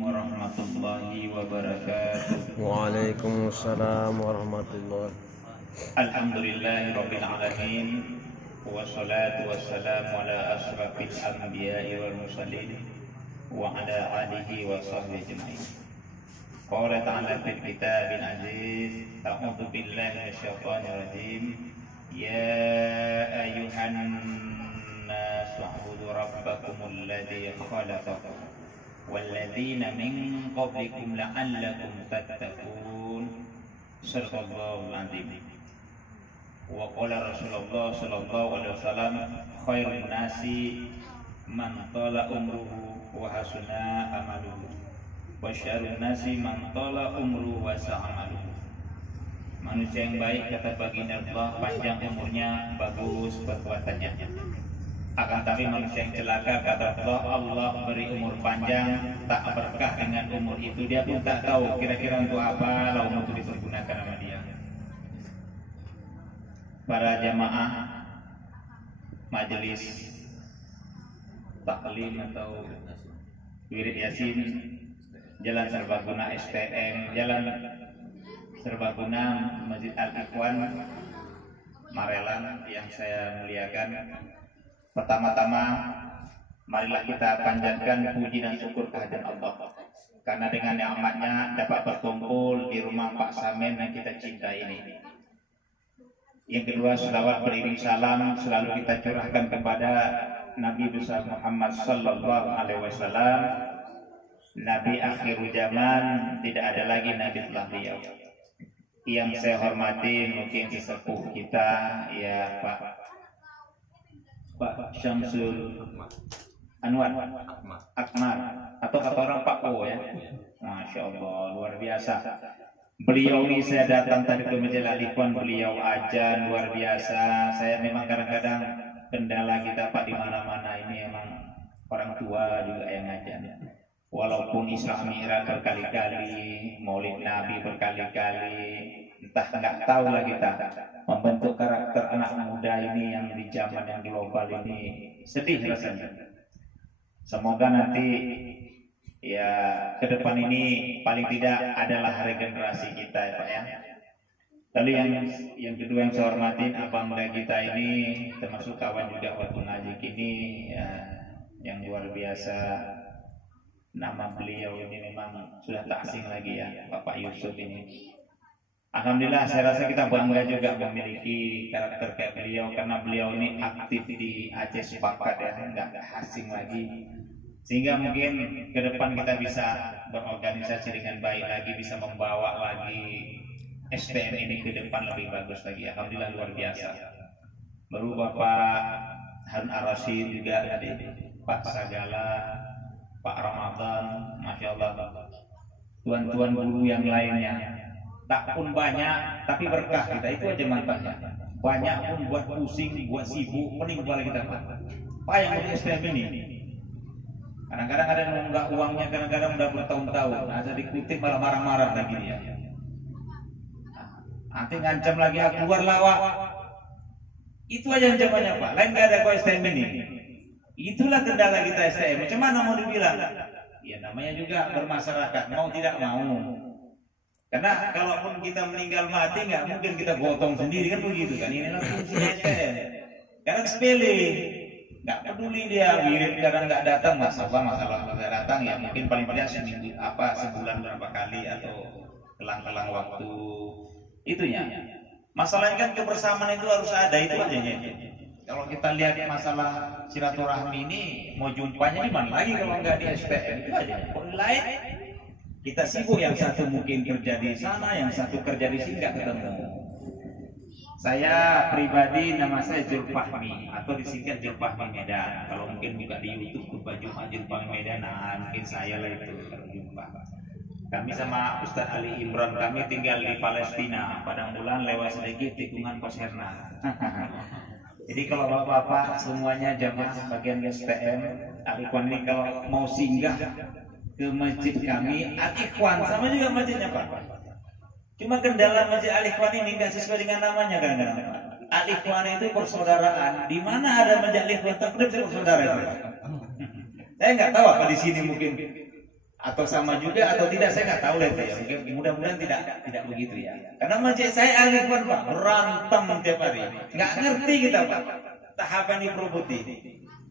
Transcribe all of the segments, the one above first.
warahmatullahi wabarakatuh. Waalaikumsalam warahmatullahi. Alhamdulillahi rabbil alamin. Wassalatu wassalamu ala asrafil anbiya'i wal mursalin wa ala alihi wa sahbihi ajma'in. Qala ta'ala fil kitabil aziz, a'udzu billahi minasyaitonir rajim. Ya ayyuhan nas u'budu rabbakumul ladzi khalaqakum walladzina min qablikum la'allakum tattaqun. Shadaqallahul azim. Wa qala Rasulullah sallallahu alaihi wasallam, khairun nasi man tala umruhu wa hasuna amaluhu wa syarrun nasi man tala umruhu wa sa'amaluhu. Manusia yang baik, kata baginda Allah, panjang umurnya, bagus perbuatannya. Akan tapi manusia yang celaka, kata Allah, Allah beri umur panjang, tak berkah dengan umur itu. Dia pun tak tahu kira-kira untuk apa lalu umur itu dipergunakan sama dia. Para jamaah majelis taklim atau wirid yasin, Jalan Serbaguna STM, Jalan Serbaguna Masjid Al-Ikhwan Marelan yang saya muliakan. Pertama-tama marilah kita panjatkan puji dan syukur kehadirat Allah, karena dengan nikmatnya dapat berkumpul di rumah Pak Samen yang kita cintai ini. Yang kedua, selawat beriring salam selalu kita curahkan kepada Nabi besar Muhammad sallallahu alaihi wasallam, Nabi akhir zaman, tidak ada lagi nabi setelah beliau. Yang saya hormati mungkin sesepuh kita, ya Pak Syamsul Anwar Akmal, atau kata orang Pak O ya. Masya Allah, luar biasa. Beliau ini saya datang tadi ke Masjid Al-Ikhwan, beliau ajan luar biasa. Saya memang kadang-kadang kendala kita Pak di mana-mana ini emang orang tua juga yang ngajar. Walaupun Isra Mi'raj berkali-kali, Maulid Nabi berkali-kali, entah nggak tahu lah kita membentuk karakter anak muda ini yang di zaman yang global ini, sedih rasanya. Semoga nanti ya ke depan ini paling tidak adalah regenerasi kita ya Pak ya. Lalu yang kedua yang saya hormatin abang muda kita ini, termasuk kawan juga waktu ngaji ini ya, yang luar biasa. Nama beliau ini memang sudah tak asing lagi ya, Bapak Yusuf ini. Alhamdulillah, saya rasa kita bangga juga memiliki karakter kayak beliau, karena beliau ini aktif di Aceh Sepakat ya, nggak asing lagi. Sehingga mungkin ke depan kita bisa berorganisasi dengan baik lagi, bisa membawa lagi STM ini ke depan lebih bagus lagi. Alhamdulillah luar biasa. Baru Bapak Harun Ar-Rasyid juga tadi, Pak Sagala, Pak Ramadan, Masya Allah, tuan-tuan guru yang lainnya. Tak pun banyak, tapi berkah kita, itu aja manfaatnya. Banyak pun buat pusing, buat sibuk, pening kepala kita Pak yang di STM ini. Kadang-kadang ada yang nunggak uangnya, kadang-kadang udah bertahun-tahun. Ada dikutip malah marah-marah lagi dia. Nanti ngancam lagi, aku keluar lawak. Itu aja ancamannya Pak, lain gak ada kok STM ini. Itulah kendala kita STM. Macam mana mau dibilang? Ya namanya juga bermasyarakat, mau tidak mau. Karena kalaupun kita meninggal mati, nggak mungkin kita gotong sendiri kan begitu kan. Inilah fungsi STM. Karena sepele, nggak peduli dia wirid kadang nggak datang, masalah nggak datang ya mungkin paling tidak seminggu sebulan berapa kali atau kelang-kelang waktu itunya. Masalahnya kan kebersamaan itu harus ada, itu aja ya. Kalau kita lihat masalah silaturahmi ini, mau jumpanya di mana lagi kalau nggak di STM, itu aja. Kalau lain kita sibuk, yang satu mungkin kerja di sana, yang satu kerja di sini, nggak ketemu. Saya pribadi nama saya Julfahmi atau disingkat Julfahmi Medan. Kalau mungkin juga di YouTube Khutbah Jumat Julfahmi Medan, nah mungkin saya lah itu kalau jumpa. Kami sama Ustadz Ali Imran, kami tinggal di Palestina. Padang Bulan lewat sedikit tikungan Posherna. Jadi kalau bapak-bapak semuanya jamaah bagian STM Al-Ikhwan ini kalau mau singgah ke masjid kami Al-Ikhwan, sama juga masjidnya Pak. Cuma kendala masjid Al-Ikhwan ini nggak sesuai dengan namanya kadang-kadang. Al-Ikhwan itu persaudaraan. Di mana ada masjid Al-Ikhwan tak bisa bersaudara itu. Saya nggak tahu apa di sini mungkin Atau sama juga atau tidak saya nggak tahu lah itu ya. Mudah-mudahan tidak begitu ya. Karena masjid saya Al-Ikhwan Pak berantem tiap hari. Nggak ngerti kita Pak. Tahapan ini probuti.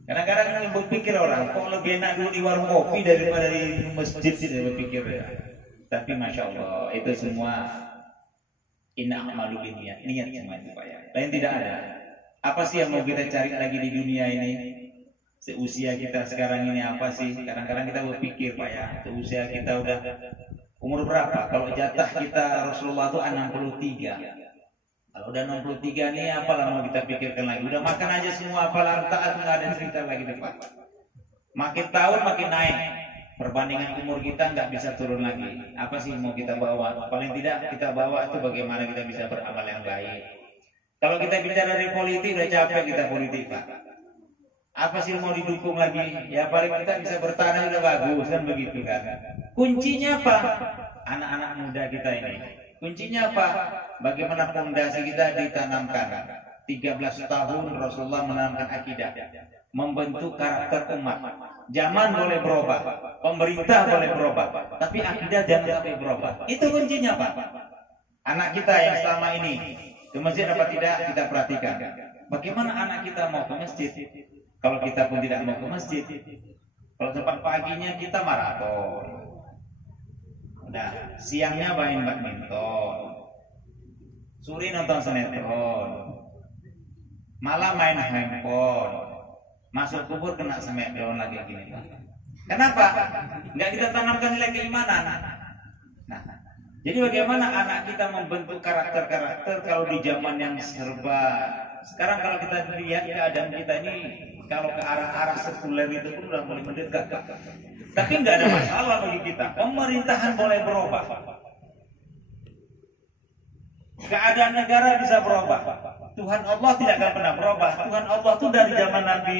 Kadang-kadang berpikir orang kok lebih enak dulu di warung kopi daripada di masjid sih berpikir ya. Tapi masya Allah itu semua innamal niat semua itu Pak ya. Lain tidak ada. Apa sih yang mau kita cari lagi di dunia ini? Seusia kita sekarang ini apa sih? Kadang-kadang kita berpikir Pak ya, seusia kita udah umur berapa? Kalau jatah kita Rasulullah itu 63. Kalau udah 63 nih apalah mau kita pikirkan lagi? Udah makan aja semua apalah taat nggak ada cerita lagi depan. Makin tahun makin naik. Perbandingan umur kita nggak bisa turun lagi. Apa sih mau kita bawa? Paling tidak kita bawa itu bagaimana kita bisa beramal yang baik. Kalau kita bicara dari politik udah capek kita politik Pak. Apa sih mau didukung lagi? Ya paling kita bisa bertanah udah bagus kan begitu kan. Kuncinya apa? Anak-anak muda kita ini. Kuncinya apa? Bagaimana fondasi kita ditanamkan. 13 tahun Rasulullah menanamkan akidah. Membentuk karakter umat. Zaman boleh berubah. Pemerintah boleh berubah. Tapi akidah jangan sampai berubah. Itu kuncinya Pak. Anak kita yang selama ini ke masjid apa tidak kita perhatikan. Bagaimana anak kita mau ke masjid? Kalau kita pun tidak mau ke masjid, kalau sempat paginya kita maraton, udah siangnya main badminton, sore nonton sinetron, malam main handphone, masuk kubur kena smackdown lagi gini. Kenapa? Nggak kita tanamkan nilai keimanan. Nah, jadi bagaimana anak kita membentuk karakter-karakter kalau di zaman yang serba sekarang kalau kita lihat keadaan kita ini kalau ke arah-arah sekuler itu pun udah mulai mendekat. Tapi nggak ada masalah bagi kita. Pemerintahan boleh berubah. Keadaan negara bisa berubah. Tuhan Allah tidak akan pernah berubah. Tuhan Allah itu dari zaman Nabi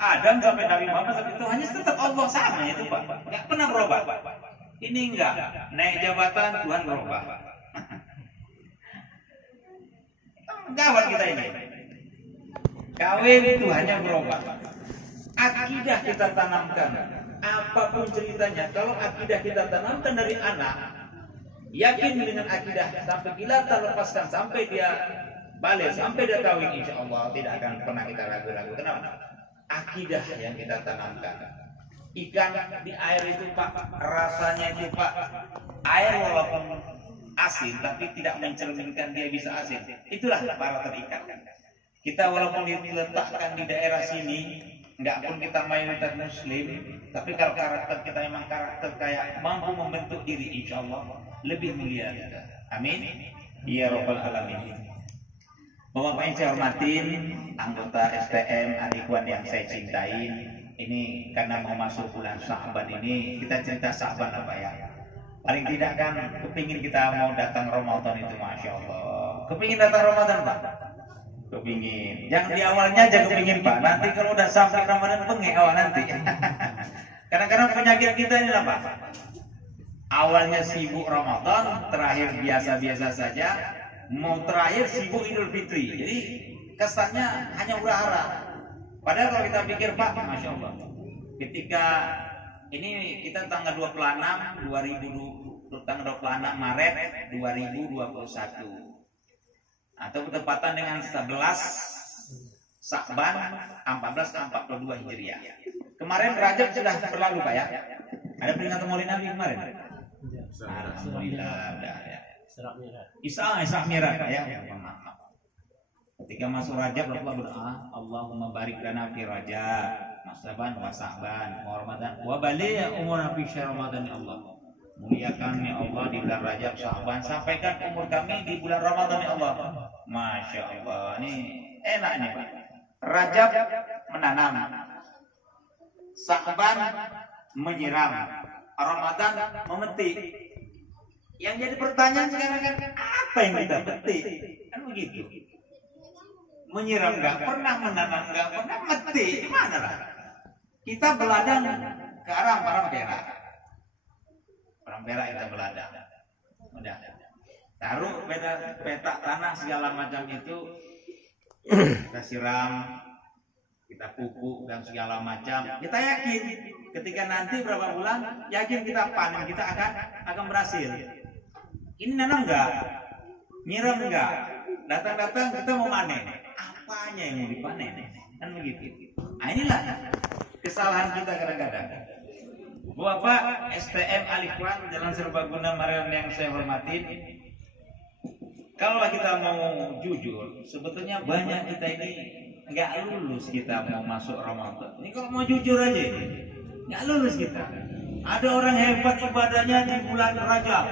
Adam sampai Nabi Muhammad sampai Tuhannya tetap Allah sama itu Pak. Nggak pernah berubah. Ini enggak. Naik jabatan Tuhan berubah. Gawat kita ini. Kawin Tuhannya berubah. Akidah kita tanamkan. Apapun ceritanya, kalau akidah kita tanamkan dari anak, yakin dengan akidah sampai kilatan lepaskan sampai dia balik, sampai dia kawin, insya Allah tidak akan pernah kita ragu-ragu. Kenapa? Akidah yang kita tanamkan. Ikan di air itu Pak, rasanya itu Pak, air walaupun asin tapi tidak mencerminkan dia bisa asin. Itulah karakter ikan. Kita walaupun diletakkan di daerah sini, nggak pun kita mayoritas Muslim, tapi kalau karakter kita memang karakter kayak mampu membentuk diri, insya Allah lebih mulia kita. Amin. Ya Rabbal Alamin. Bapak yang saya hormatin, anggota STM, Al-Ikhwan yang saya cintai, ini karena mau masuk bulan Sya'ban ini, kita cerita Sya'ban apa ya? Paling tidak kan kepingin kita mau datang Ramadan itu, Masya Allah. Kepingin datang Ramadan Pak? Kepingin. Jangan di awalnya aja kepingin Pak. Nanti kalau udah sampai Ramadan bengek awal nanti. Kadang-kadang penyakit kita ini lah Pak. Awalnya sibuk Ramadan, terakhir biasa-biasa saja. Mau terakhir sibuk Idul Fitri. Jadi kesannya hanya hura-hara. Padahal kalau kita pikir Pak, Masya Allah. Ketika ini kita tanggal 26 Maret 2021. Atau bertepatan dengan 11 Sya'ban 14 ke 42 Hijriah. Kemarin Rajab sudah berlalu Pak ya. Ada peringatan Maulid Nabi kemarin? Alhamdulillah ada ya. Isra Mi'raj Pak ya. Ketika masuk Rajab Rasulullah berdoa, Allahumma barik lana fi Rajab, Sya'ban wa Sya'ban wa Ramadan wa bali umurna fi syahr Ramadan ya Allah. Muliakan ya Allah di bulan Rajab, Sya'ban, sampaikan umur kami di bulan Ramadan ya Allah. Masya Allah, ini enak nih Pak. Rajab menanam, Sya'ban menyiram, Ramadan memetik. Yang jadi pertanyaan sekarang kan apa yang kita petik? Kan begitu. Menyiram nggak pernah, menanam nggak pernah, metik di mana lah? Kita beladang ke arah Parang Perak. Parang Perak kita beladang. Udah. Taruh peta tanah segala macam itu, kita siram, kita pupuk dan segala macam. Kita yakin ketika nanti berapa bulan, yakin kita panen, kita akan berhasil. Ini nanam enggak, nyiram enggak, datang-datang kita mau panen, apanya yang mau dipanen? Kan begitu. Nah, inilah kesalahan kita kadang-kadang. Bapak STM Al-Ikhwan Jalan Serbaguna Marian yang saya hormati, kalau kita mau jujur, sebetulnya banyak kita ini nggak lulus kita mau masuk Ramadan. Ini kalau mau jujur aja, nggak lulus kita. Ada orang hebat ibadahnya di bulan Rajab,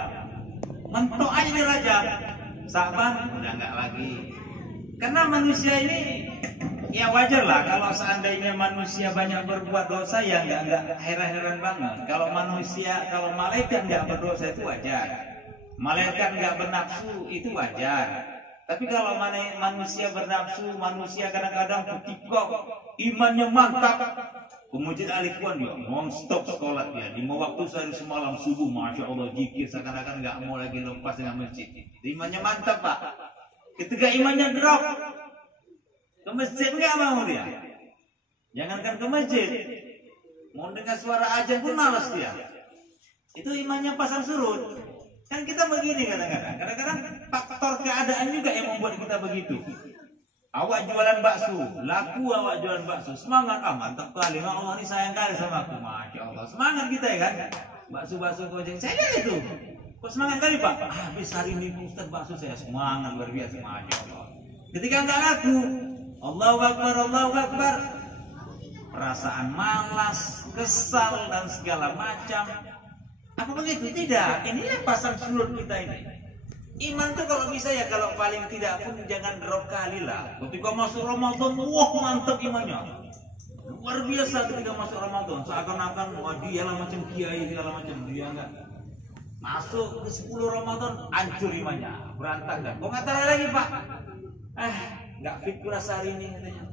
mentok aja di Rajab, Sa'ban udah nggak lagi. Karena manusia ini ya wajar lah kalau seandainya manusia banyak berbuat dosa ya nggak heran-heran banget. Kalau manusia, kalau malaikat nggak berdosa itu wajar. Malaikat nggak bernafsu itu wajar. Tapi kalau manusia bernafsu, manusia kadang-kadang ketikok, imannya mantap. Kemudian Al-Ikhwan ya non-stop sekolah dia. 5 waktu sehari semalam subuh, masya Allah zikir seakan-akan nggak mau lagi lepas dengan masjid. Imannya mantap pak. Ketika imannya drop, ke masjid nggak mau dia. Jangankan ke masjid, mau dengar suara azan pun malas dia. Itu imannya pasang surut. Kan kita begini kadang-kadang. Kadang-kadang faktor keadaan juga yang membuat kita begitu. Awak jualan bakso, laku awak jualan bakso, semangat mantap kali. Allah ini sayang kali sama aku, masya Allah. Semangat kita ya kan. Bakso-bakso gojek, saya kan itu. Kok semangat kali pak? Habis hari ini Ustaz bakso saya semangat luar biasa, masya Allah. Ketika nggak laku, Allahu Akbar, Allahu Akbar. Perasaan malas, kesal dan segala macam. Apa begitu? Tidak. Inilah pasang surut kita ini. Iman tuh kalau bisa ya, kalau paling tidak pun jangan drop kali lah. Ketika masuk Ramadan, wah mantap imannya. Luar biasa ketika masuk Ramadan. Seakan-akan wah dia lah macam kiai, segala macam. Dia enggak. Masuk ke 10 Ramadan, hancur imannya. Berantakan. Kok nggak tahu lagi pak? Nggak fit pula hari ini katanya.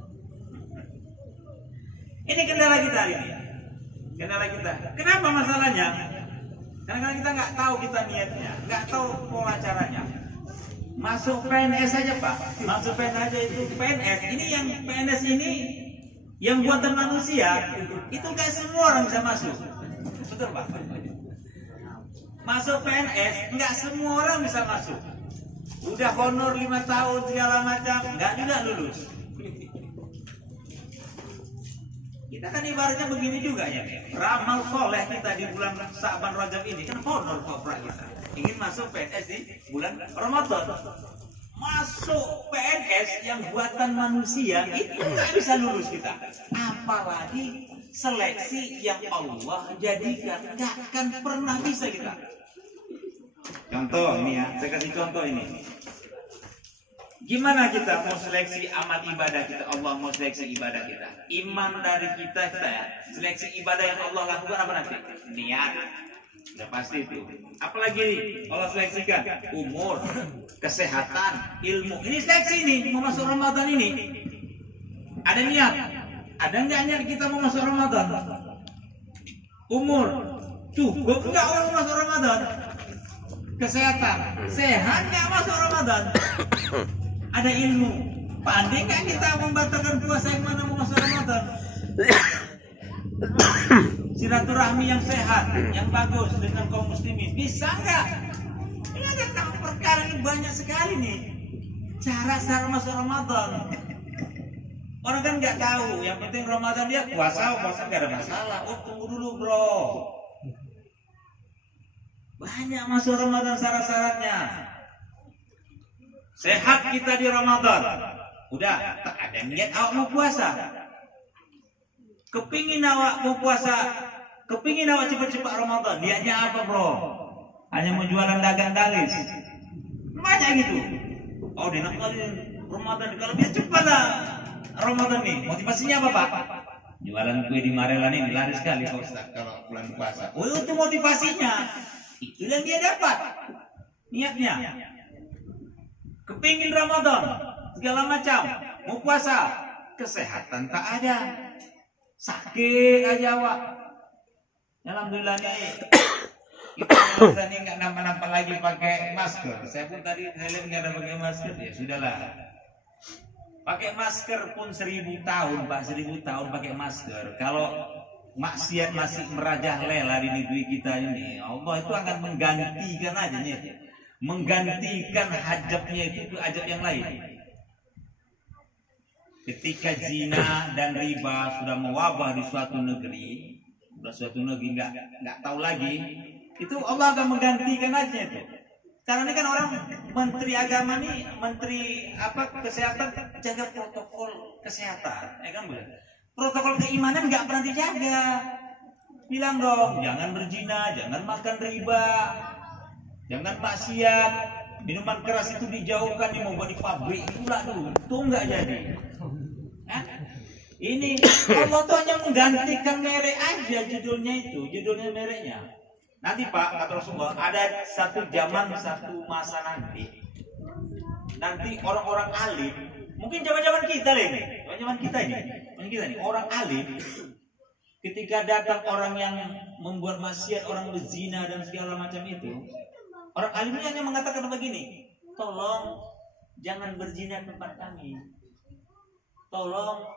Ini kendala kita ini. Kendala kita. Kenapa masalahnya? Karena kita nggak tahu kita niatnya, nggak tahu pola caranya. Masuk PNS aja pak, masuk PNS aja itu PNS. Ini yang PNS ini yang buatan manusia, itu nggak semua orang bisa masuk. Betul pak? Masuk PNS nggak semua orang bisa masuk. Udah honor 5 tahun segala macam, nggak juga lulus. Kita kan ibaratnya begini juga ya. Ramal soleh kita di bulan Sa'ban Rajab ini kan honor kopra kita. Ingin masuk PNS di bulan Ramadan. Masuk PNS yang buatan manusia itu nggak bisa lulus kita. Apalagi seleksi yang Allah jadikan, nggak akan pernah bisa kita. Contoh ini ya, saya kasih contoh ini. Gimana kita mau seleksi amal ibadah kita? Allah mau seleksi ibadah kita. Iman dari kita ya. Seleksi ibadah yang Allah lakukan apa nanti? Niat. Sudah pasti itu. Apalagi Allah seleksikan umur, kesehatan, ilmu. Ini seleksi ini mau masuk Ramadan ini. Ada niat. Ada nggak niat kita mau masuk Ramadan? Umur cukup nggak orang masuk Ramadan? Kesehatan sehat nggak masuk Ramadan? Ada ilmu, pandai nggak kita membatalkan puasa yang mana mau masuk Ramadan? Silaturahmi yang sehat, yang bagus dengan kaum muslimin, bisa nggak? Ini ada perkara ini banyak sekali nih. Cara masuk Ramadan. Orang kan nggak tahu, yang penting Ramadan dia puasa nggak ada masalah. Oh tunggu dulu bro. Banyak masuk Ramadan syarat-syaratnya. Sehat kita di Ramadan. Udah, tak ada niat awak mau puasa. Kepingin awak mau puasa, kepingin awak cepat-cepat Ramadan. Niatnya apa bro? Hanya mau jualan dagang dalis. Banyak gitu. Oh dia nak kali Ramadan. Kalau dia cepat lah Ramadan nih. Motivasinya apa pak? Jualan kue di Marelan ini laris sekali Pak Ustaz kalau bulan puasa. Oh itu motivasinya. Itu yang dia dapat. Niatnya. Kepingin Ramadan, segala macam, mau puasa, kesehatan tak ada, sakit aja awak. Alhamdulillah nih, kita ini nggak nampak lagi pakai masker. Saya pun tadi saya lihat nggak ada pakai masker, ya sudahlah. Pakai masker pun 1000 tahun, Pak, 1000 tahun pakai masker. Kalau maksiat masih merajalela di negeri kita ini, Allah itu akan menggantikan aja nih, menggantikan hajabnya itu ke hajab yang lain. Ketika zina dan riba sudah mewabah di suatu negeri, nggak tahu lagi, itu Allah akan menggantikan aja itu. Karena ini kan orang menteri agama nih, menteri kesehatan, jaga protokol kesehatan, ya kan benar. Protokol keimanan nggak pernah dijaga. Bilang dong, jangan berzina, jangan makan riba, jangan maksiat, minuman keras itu dijauhkan, nih mau buat di pabrik pula dulu, itu nggak jadi. Ini Allah tuh hanya menggantikan merek aja judulnya mereknya. Nanti Pak, kata Rasulullah, ada satu zaman, satu masa nanti orang-orang alim, mungkin zaman kita ini, orang alim, ketika datang orang yang membuat maksiat, orang berzina dan segala macam itu, orang alimnya hanya mengatakan begini, tolong jangan berzina tempat kami, tolong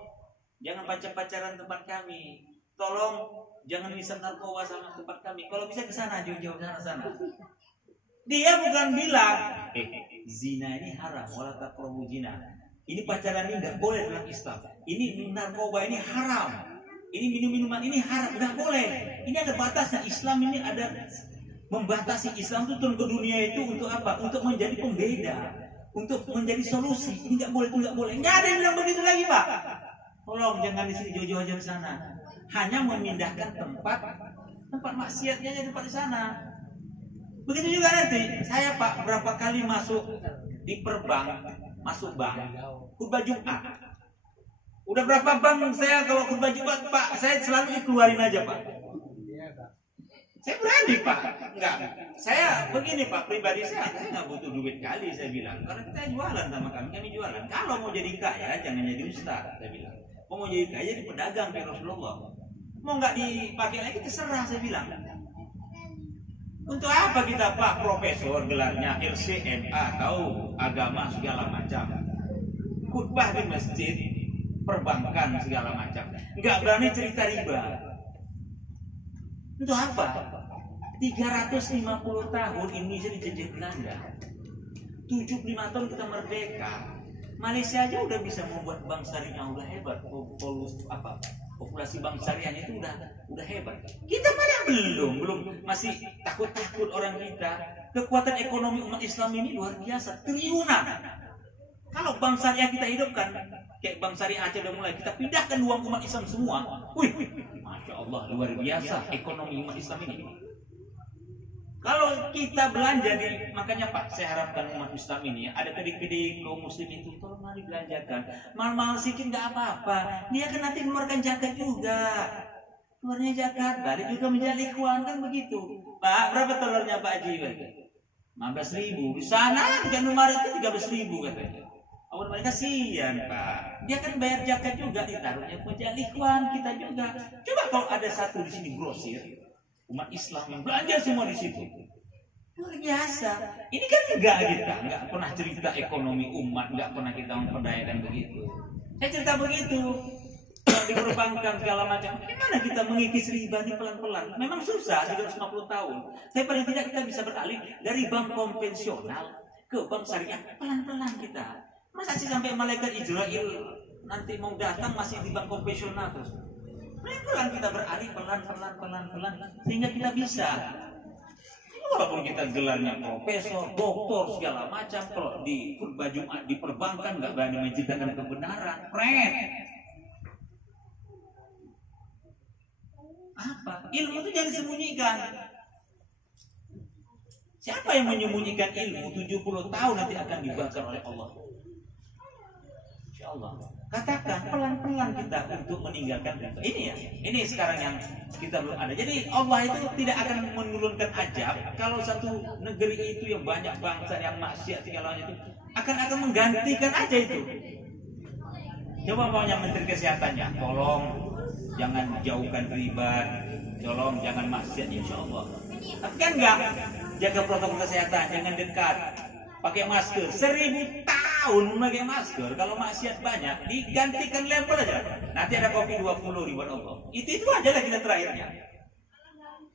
jangan pacaran tempat kami, tolong jangan bisa narkoba sama tempat kami. Kalau bisa ke sana, jauh-jauh sana. Dia bukan bilang, zina ini haram, wala taqrabu zina. Ini pacaran ini nggak boleh dalam Islam. Ini narkoba ini haram. Ini minum-minuman ini haram, nggak boleh. Ini ada batasnya. Islam ini ada membatasi. Islam itu turun ke dunia itu untuk apa? Untuk menjadi pembeda, untuk menjadi solusi. Ini nggak boleh, itu nggak boleh. Nggak ada yang bilang begitu lagi, Pak. Tolong jangan di sini, jauh-jauh aja ke sana. Hanya memindahkan tempat maksiatnya jadi tempat di sana. Begitu juga nanti saya Pak berapa kali masuk di masuk bank khutbah Jumat. Udah berapa bank saya kalau khutbah Jumat Pak, saya selalu dikeluarin aja Pak. Saya berani Pak, enggak. Saya begini Pak, pribadi saya nggak butuh duit kali, saya bilang. Karena kita jualan sama kami jualan. Kalau mau jadi kaya jangan jadi ustaz, saya bilang. Mau jadi kaya jadi pedagang kayak Rasulullah. Mau nggak dipakai lagi terserah, saya bilang. Untuk apa kita Pak profesor gelarnya LCMA, tahu agama segala macam, khutbah di masjid, perbankan segala macam, nggak berani cerita riba. Untuk apa? 350 tahun Indonesia dijajah Belanda, 75 tahun kita merdeka. Malaysia aja udah bisa membuat bank syariah, udah hebat. Populasi bank syariahnya itu udah hebat. Kita malah belum masih takut orang kita. Kekuatan ekonomi umat Islam ini luar biasa, triliunan. Kalau bank syariah kita hidupkan, kayak bank syariah Aceh udah mulai, kita pindahkan uang umat Islam semua. Wih, masya Allah luar biasa ekonomi umat Islam ini. Kalau kita belanja makanya Pak, saya harapkan umat Islam ini ada kedai-kedai kaum muslim itu tolong mari belanjakan. Mal-mal sikit nggak apa-apa, dia kan nanti mengeluarkan zakat juga. Keluarnya zakat, balik juga menjadi ikhwan kan begitu. Pak, berapa telurnya Pak Haji? 15.000. Di sana di Maret itu 13.000 katanya. Awal mereka kasihan Pak. Dia kan bayar zakat juga, ditaruhnya menjadi ikhwan kita juga. Coba kalau ada satu di sini grosir umat Islam yang belanja semua di situ, luar biasa. Ini kan kita nggak pernah cerita ekonomi umat, nggak pernah kita memperdayakan begitu. Saya cerita begitu, di perbankan segala macam. Gimana kita mengikis riba ini pelan-pelan? Memang susah, 350 tahun. Tapi paling tidak kita bisa beralih dari bank konvensional ke bank syariah pelan-pelan kita. Masa sih sampai malaikat Israel nanti mau datang masih di bank konvensional terus? Pelan-pelan kita beralih pelan-pelan sehingga kita bisa. Walaupun kita gelarnya profesor, doktor segala macam, kalau di khutbah Jumat di perbankan nggak berani menceritakan kebenaran, keren. Apa? Ilmu itu jangan disembunyikan. Siapa yang menyembunyikan ilmu 70 tahun nanti akan dibakar oleh Allah. Insya Allah. Katakan pelan-pelan kita untuk meninggalkan ini ya. Ini sekarang yang kita belum ada. Jadi Allah itu tidak akan menurunkan ajab kalau satu negeri itu yang banyak bangsa yang maksiat segala itu akan menggantikan aja itu. Coba maunya Menteri Kesehatannya, tolong jangan jauhkan riba, tolong jangan maksiat, insya Allah. Tapi kan enggak, jaga protokol kesehatan, jangan dekat, pakai masker. 1000 tahun tahun pakai masker, kalau maksiat banyak, digantikan label aja. Nanti ada kopi 20 ribuan Allah. Itu aja lah kita terakhirnya.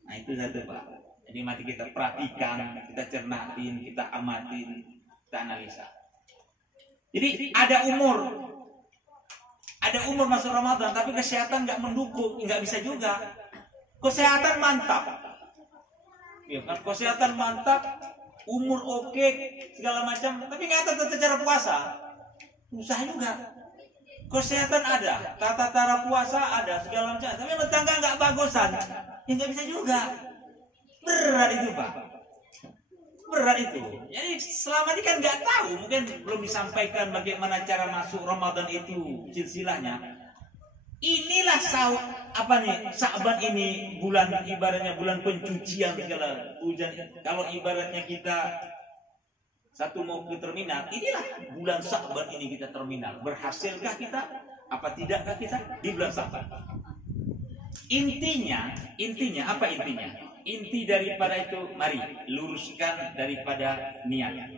Nah itu satu Pak. Jadi mari kita perhatikan, kita cernatin, kita amatin, kita analisa. Jadi ada umur masuk Ramadan, tapi kesehatan nggak mendukung, nggak bisa juga. Kesehatan mantap, ya kan? Kesehatan mantap, umur oke, segala macam, tapi nggak tata cara puasa, susah juga. Kesehatan ada, tata cara puasa ada, segala macam, tapi tetangga nggak bagusan, ya nggak bisa juga. Berat itu Pak, berat itu. Jadi selama ini kan nggak tahu, mungkin belum disampaikan bagaimana cara masuk Ramadan itu silsilahnya. Inilah Sya'ban ini bulan, ibaratnya bulan pencucian segala hujan. Kalau ibaratnya kita satu mau ke terminal, inilah bulan Sya'ban ini kita terminal. Berhasilkah kita? Apa tidakkah kita di bulan Sya'ban? Intinya apa intinya? Inti daripada itu, mari luruskan daripada niat.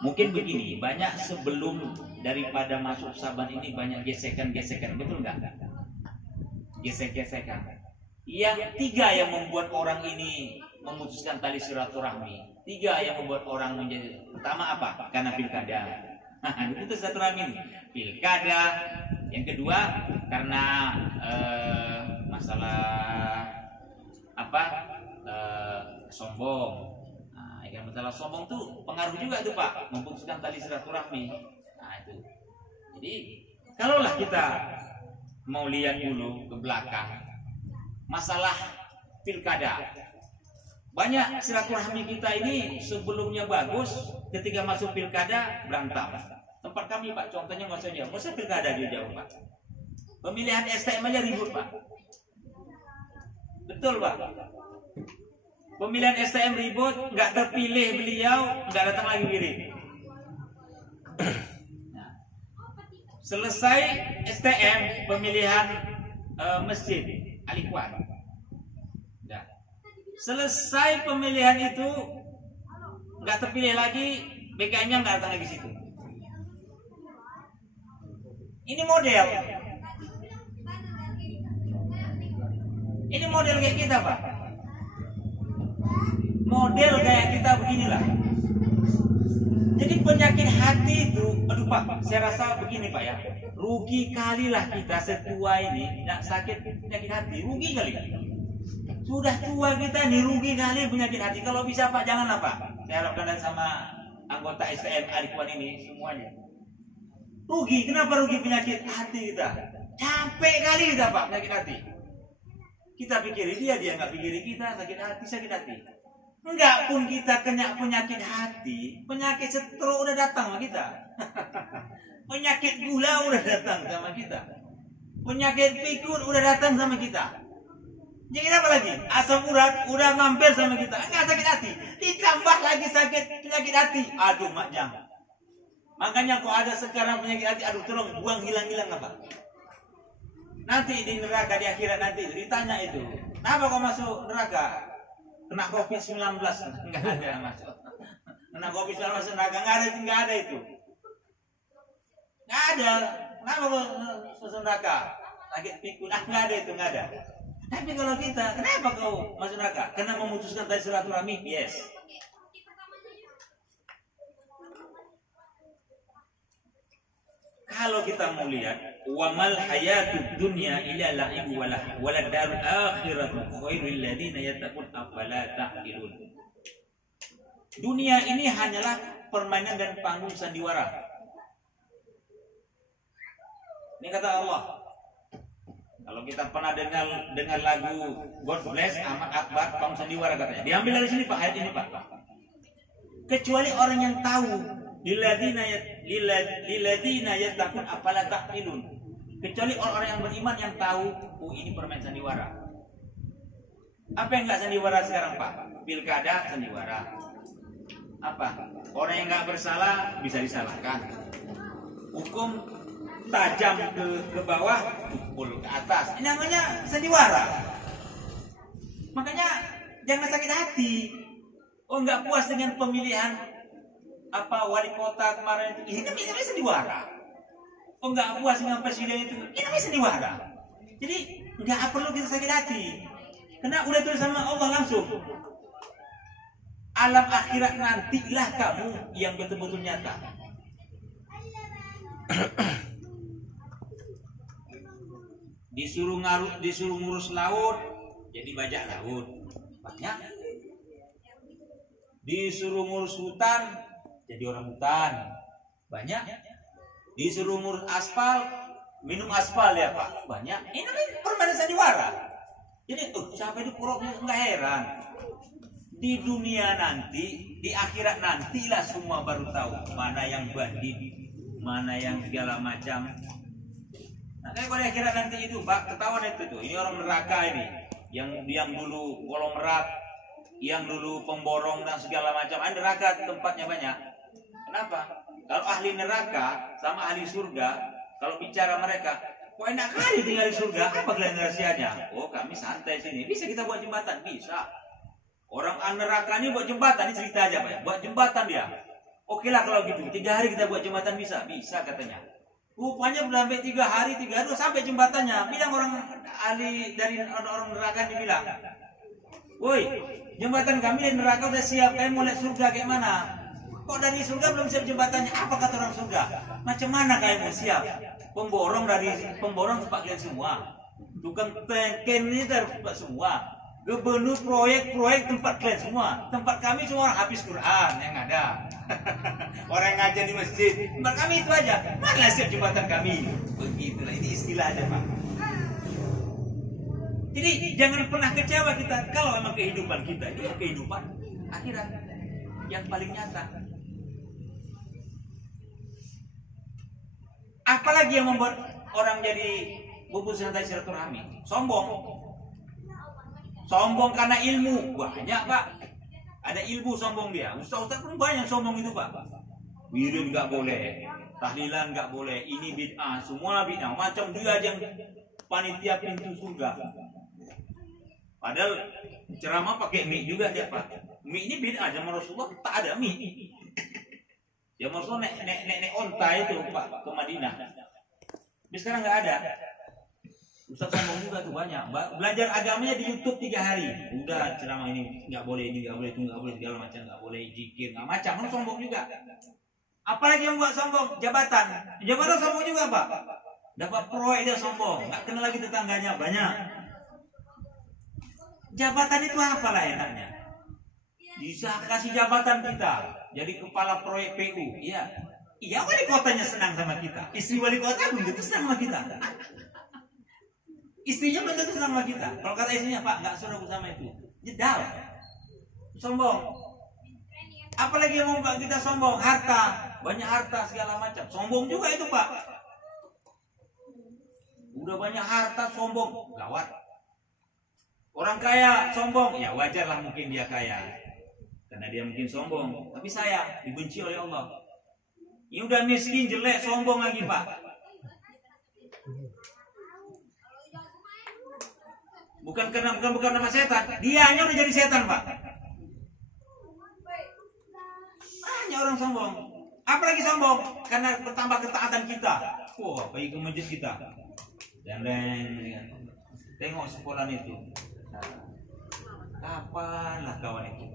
Mungkin begini, banyak sebelum daripada masuk Sya'ban ini banyak gesekan-gesekan, betul nggak? Gesek-gesekan. Yang tiga yang membuat orang ini memutuskan tali silaturahmi. Tiga yang membuat orang menjadi, pertama apa? Karena pilkada. Itu silaturahmi ini. Pilkada. Yang kedua karena masalah sombong. Yang masalah sombong tuh pengaruh juga tuh Pak, memutuskan tali silaturahmi. Nah itu. Jadi kalaulah kita mau lihat dulu ke belakang masalah pilkada, banyak silaturahmi kita ini sebelumnya bagus, ketika masuk pilkada berantam. Tempat kami Pak, contohnya nggak usah pilkada jauh Pak. Pemilihan STM aja ribut Pak. Betul Pak. Pemilihan STM ribut, nggak terpilih beliau, nggak datang lagi wirid. Nah, selesai STM, pemilihan masjid Al-Ikhwan. Nah, selesai pemilihan itu, nggak terpilih lagi, BKM-nya nggak datang lagi situ. Ini model. Ini model kayak kita Pak. Model kayak kita beginilah. Jadi penyakit hati itu, aduh Pak, saya rasa begini Pak ya, rugi kalilah kita setua ini nak sakit penyakit hati, rugi kali. Sudah tua kita nih, rugi kali penyakit hati. Kalau bisa Pak, janganlah Pak. Saya harapkan sama anggota STM Al-Ikhwan ini semuanya. Rugi, kenapa rugi penyakit hati kita? Capek kali kita Pak penyakit hati. Kita pikirin dia nggak pikirin kita, sakit hati. Enggak pun kita kena penyakit hati, penyakit stroke udah datang sama kita. Penyakit gula udah datang sama kita. Penyakit pikun udah datang sama kita. Jadi apa lagi? Asam urat udah mampir sama kita. Enggak sakit hati, ditambah lagi sakit penyakit hati. Aduh maknya. Makanya kok ada sekarang penyakit hati, aduh tolong buang hilang-hilang apa? Nanti di neraka di akhirat nanti ditanya itu, kenapa kau masuk neraka? Kena COVID-19? Enggak ada masuk. Kena COVID-19 neraka enggak ada itu. Enggak ada. Kenapa kau masuk neraka? Sakit pikun? Enggak ada itu, enggak ada. Tapi kalau kita, kenapa kau masuk neraka? Karena memutuskan tali silaturahmi? Yes. Kalau kita mau lihat, wamal hayatud dunya illa la'ib wa la darul akhiratu khairul ladzina yattaqun afala ta'qilun. Dunia ini hanyalah permainan dan panggung sandiwara. Ini kata Allah. Kalau kita pernah dengar lagu God Bless Ahmad Akbar, panggung sandiwara katanya. Diambil dari sini Pak, ayat ini Pak. Kecuali orang yang tahu lilladzina yattaqun afala ta'qilun. Kecuali orang-orang yang beriman yang tahu, oh ini permain sandiwara. Apa yang enggak sandiwara sekarang Pak? Pilkada sandiwara. Apa? Orang yang enggak bersalah bisa disalahkan. Hukum tajam ke bawah, pukul ke atas. Ini namanya sandiwara. Makanya jangan sakit hati. Oh enggak puas dengan pemilihan wali kota kemarin itu, ini namanya sandiwara. Oh nggak puas dengan presiden itu, ini namanya sandiwara. Jadi nggak perlu kita sakit hati, karena udah tulis sama Allah langsung. Alam akhirat nantilah kamu yang betul-betul nyata. Disuruh ngurus laut, jadi bajak laut banyak. Disuruh ngurus hutan, jadi orang hutan banyak. Disuruh ngurus aspal, minum aspal ya Pak, banyak. Ini permainan sandiwara. Jadi siapa itu puroknya nggak heran. Di dunia nanti, di akhirat nantilah semua baru tahu mana yang bandit, mana yang segala macam. Nah, kayak pada akhirat nanti itu Pak, ketahuan itu tuh. Ini orang neraka ini, yang dulu kolom merak, yang dulu pemborong dan segala macam. Neraka tempatnya banyak. Kenapa? Kalau ahli neraka sama ahli surga, kalau bicara mereka, kok enak kali tinggal di surga, apa kalian rahasianya? Oh kami santai sini, bisa kita buat jembatan? Bisa. Orang neraka ini buat jembatan, ini cerita aja Pak ya, buat jembatan dia. Oke lah kalau gitu, 3 hari kita buat jembatan bisa? Bisa katanya. Rupanya belum sampai 3 hari udah sampai jembatannya. Bilang orang ahli dari orang neraka ini bilang, woi jembatan kami dari neraka udah siap, kalian mau lihat surga kayak mana? Kok dari surga belum siap jembatannya? Apa kata orang surga? Macam mana kalian mau siap? Pemborong tempat kalian semua. Tukang teken ini tempat semua. Gubernur proyek tempat kalian semua. Tempat kami cuma orang habis Quran yang ada. Orang yang ngajar di masjid. Tempat kami itu aja. Mana siap jembatan kami? Begitulah, ini istilah aja Pak. Jadi jangan pernah kecewa kita. Kalau memang kehidupan kita itu kehidupan akhirat yang paling nyata. Apalagi yang membuat orang jadi putus tali silaturahmi? Sombong karena ilmu. Banyak Pak. Ada ilmu sombong dia. Ustaz pun banyak sombong itu Pak. Wirid nggak boleh, tahlilan nggak boleh, ini bid'ah, semua bid'ah. Macam dia yang panitia pintu surga. Padahal ceramah pakai mie juga dia Pak. Mie ini bid'ah, zaman Rasulullah tak ada mie. Zaman Rasulullah nek onta itu Pak ke Madinah. Tapi sekarang nggak ada. Ustaz sombong juga tuh banyak. Belajar agamanya di YouTube 3 hari. Udah ceramah ini nggak boleh, ini nggak boleh, itu nggak boleh, segala macam nggak boleh, zikir nggak macam. Kan sombong juga. Apalagi yang buat sombong, jabatan sombong juga Pak. Dapat proyek dia sombong, nggak kenal lagi tetangganya banyak. Jabatan itu apalah enaknya? Bisa kasih jabatan kita, jadi kepala proyek PU. Iya wali kotanya senang sama kita. Istri wali kota belum tentu senang sama kita. Istrinya belum tentu senang sama kita. Kalau kata istrinya Pak nggak suruh sama itu, jedal, sombong. Apalagi yang membuat kita sombong, harta, banyak harta segala macam, sombong juga itu Pak. Udah banyak harta sombong, gawat. Orang kaya sombong, ya wajar lah mungkin dia kaya, karena dia mungkin sombong. Tapi saya dibenci oleh Allah. Ini udah miskin, jelek, sombong lagi Pak. Bukan nama setan, dianya udah jadi setan Pak. Banyak orang sombong. Apalagi sombong karena bertambah ketaatan kita. Wah, pergi ke masjid kita. Dan tengok sekolah itu. Kapanlah kawan itu?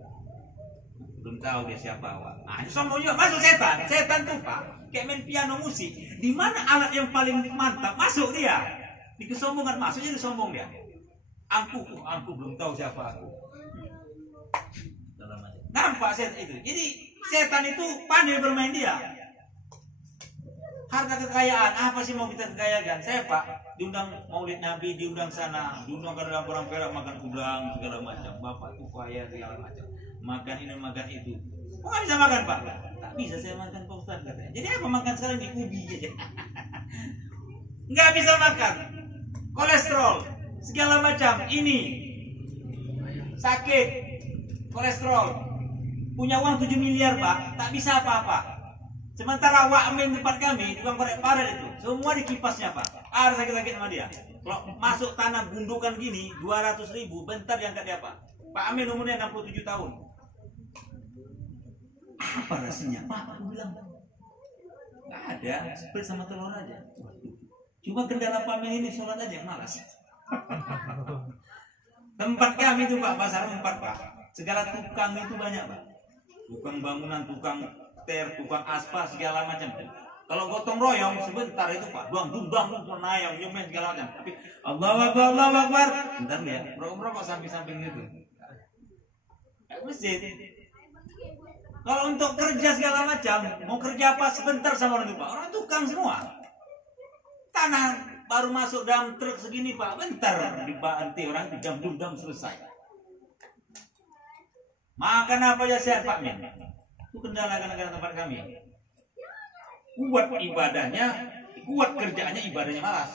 Belum tahu dia siapa Pak. Itu sombong juga, masuk setan. Setan tuh Pak, kayak main piano musik. Di mana alat yang paling mantap masuk dia. Di kesombongan masuknya di sombong dia. Aku belum tahu siapa aku. Nampak setan itu. Jadi setan itu pandai bermain dia. Harta kekayaan, apa sih mau kita kekayakan? Saya Pak, diundang maulid Nabi, diundang sana, diundang ke dalam orang perak makan udang segala macam. Bapak tuh kaya segala macam. Makan ini makan itu. Kok nggak bisa makan Pak? Tak bisa saya makan Pak Ustaz katanya. Jadi apa makan sekarang di ubi aja? Nggak bisa makan. Kolesterol segala macam, ini sakit kolesterol, punya uang 7 miliar Pak, tak bisa apa-apa. Sementara wakmin tempat kami, tukang korek padat itu, semua di kipasnya Pak. Ada sakit-sakit sama dia. Kalau masuk tanah gundukan gini, 200.000, bentar diangkat dia Pak. Pak Amin umurnya 67 tahun. Apa rasanya? Pak, aku bilang nggak ada, split sama telur aja. Cuma kendala pamen ini sholat aja yang malas. Tempat kami itu Pak, pasar 4 Pak. Segala tukang itu banyak Pak. Tukang bangunan, tukang tukang aspal, segala macam. Kalau gotong royong sebentar itu Pak, duang nayang, nyemen segala macam. Tapi Allahu Akbar, bentar ya, merokok samping-samping gitu. Masjid. Kalau untuk kerja segala macam, mau kerja apa sebentar sama orang itu Pak. Orang tukang semua. Tanah baru masuk dalam truk segini Pak, bentar dibanti orang itu jam selesai. Makan apa ya sehat Pak Min? Itu kendala kadang-kadang tempat kami. Kuat ibadahnya, kuat kerjaannya, ibadahnya malas.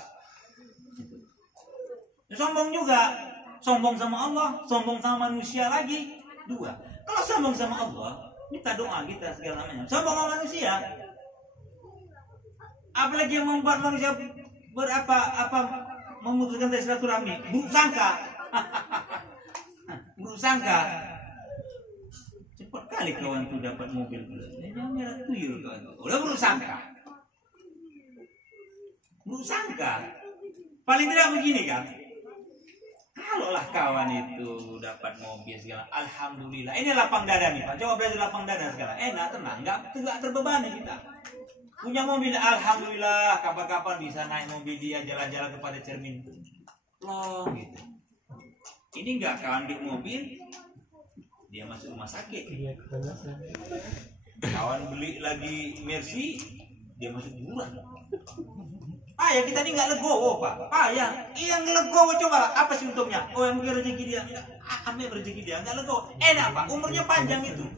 Sombong juga, sombong sama Allah, sombong sama manusia lagi. 2. Kalau sombong sama Allah, minta doa kita segala macam. Sombong sama manusia, apalagi yang membuat manusia memutuskan dari silaturahmi, buruk sangka. Cepat kali kawan tuh dapat mobil jangan merah tuyul kawan. Udah buruk sangka. Paling tidak begini kan. Kalaulah kawan itu dapat mobil segala, alhamdulillah. Ini lapang dada nih Pak. Coba belajar lapang dada sekarang. Enak, tenang, nggak terbebani kita. Punya mobil, alhamdulillah. Kapan-kapan bisa naik mobil dia jalan-jalan kepada cermin. Loh, gitu. Ini nggak kawan di mobil, dia masuk rumah sakit. Kawan beli lagi Mercy, dia masuk bulan. Ya kita ini nggak legowo Pak. Ya, yang legowo coba apa simptomnya? Yang mungkin rezeki dia ambil rezeki dia nggak legowo. Enak Pak, umurnya panjang itu.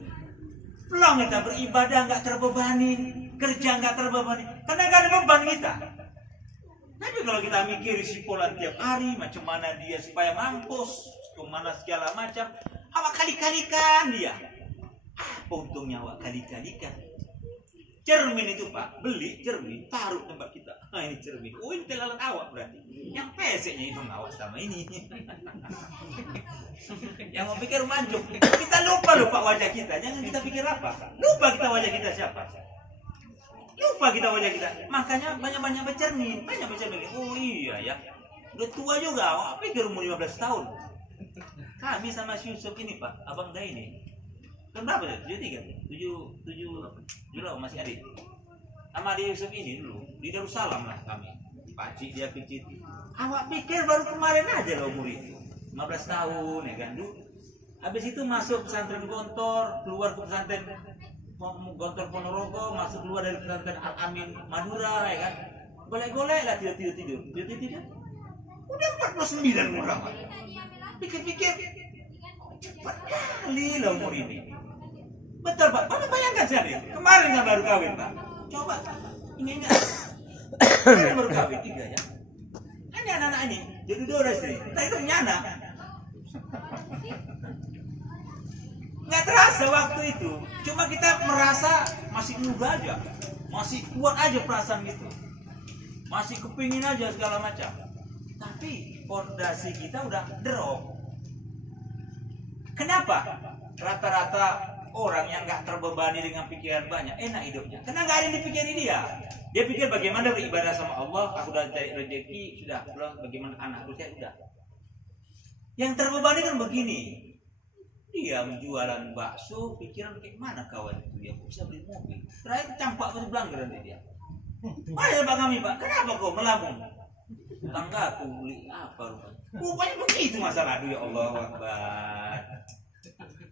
Peluang kita beribadah nggak terbebani, kerja nggak terbebani, karena nggak ada beban kita. Tapi kalau kita mikir risikolan tiap hari, macam mana dia supaya mampus, kemana segala macam, awak kali-kalikan dia. Apa untungnya awak kali-kalikan? Cermin itu Pak, beli cermin, taruh tempat kita. Ini cermin. Ini telalat awak berarti. Yang peseknya itu awak sama ini. Yang mau pikir manjuk. Kita lupa wajah kita. Jangan kita pikir apa. Lupa kita wajah kita siapa. Lupa kita wajah kita. Makanya banyak-banyak bercermin. Oh iya ya. Udah tua juga. Awak pikir umur 15 tahun. Kami sama si Yusuf ini Pak, abang dah ini. Kan berapa ya? 73? 7 masih adik. Sama di Yusuf ini dulu di Darussalam lah kami. Pakcik dia kecil. Awak pikir baru kemarin aja loh umur itu 15 tahun ya kan. Habis itu masuk pesantren Gontor, keluar ke pesantren Gontor Ponorogo, masuk keluar dari pesantren Al-Amin Madura ya kan. Golek-golek lah tidur. Udah 49 orang. Pikir-pikir cepat kali lah umur ini. Betul Pak, Bapak bayangkan saja. Kemarin kan baru kawin Pak. Coba, ini enggak. Kemarin baru kawin 3 ya. Ini anak-anak ini, jadi 2 istri. Tadi itu punya anak. Nggak terasa waktu itu. Cuma kita merasa masih muda aja. Masih kuat aja perasaan gitu. Masih kepingin aja segala macam. Tapi fondasi kita udah drop. Kenapa? Rata-rata orang yang nggak terbebani dengan pikiran banyak, enak hidupnya. Karena nggak ada yang dipikirin dia. Dia pikir bagaimana beribadah sama Allah, aku udah cari rezeki, sudah. Bagaimana anakku saya udah. Yang terbebani kan begini. Dia menjualan bakso, pikiran kayak mana kawan itu dia bisa beli mobil. Terakhir campak ke sebelah nanti dia. Mana Pak kami Pak? Kenapa kau melamun? Tangga aku beli apa rupanya begitu masalah. Aduh ya Allah Akbar.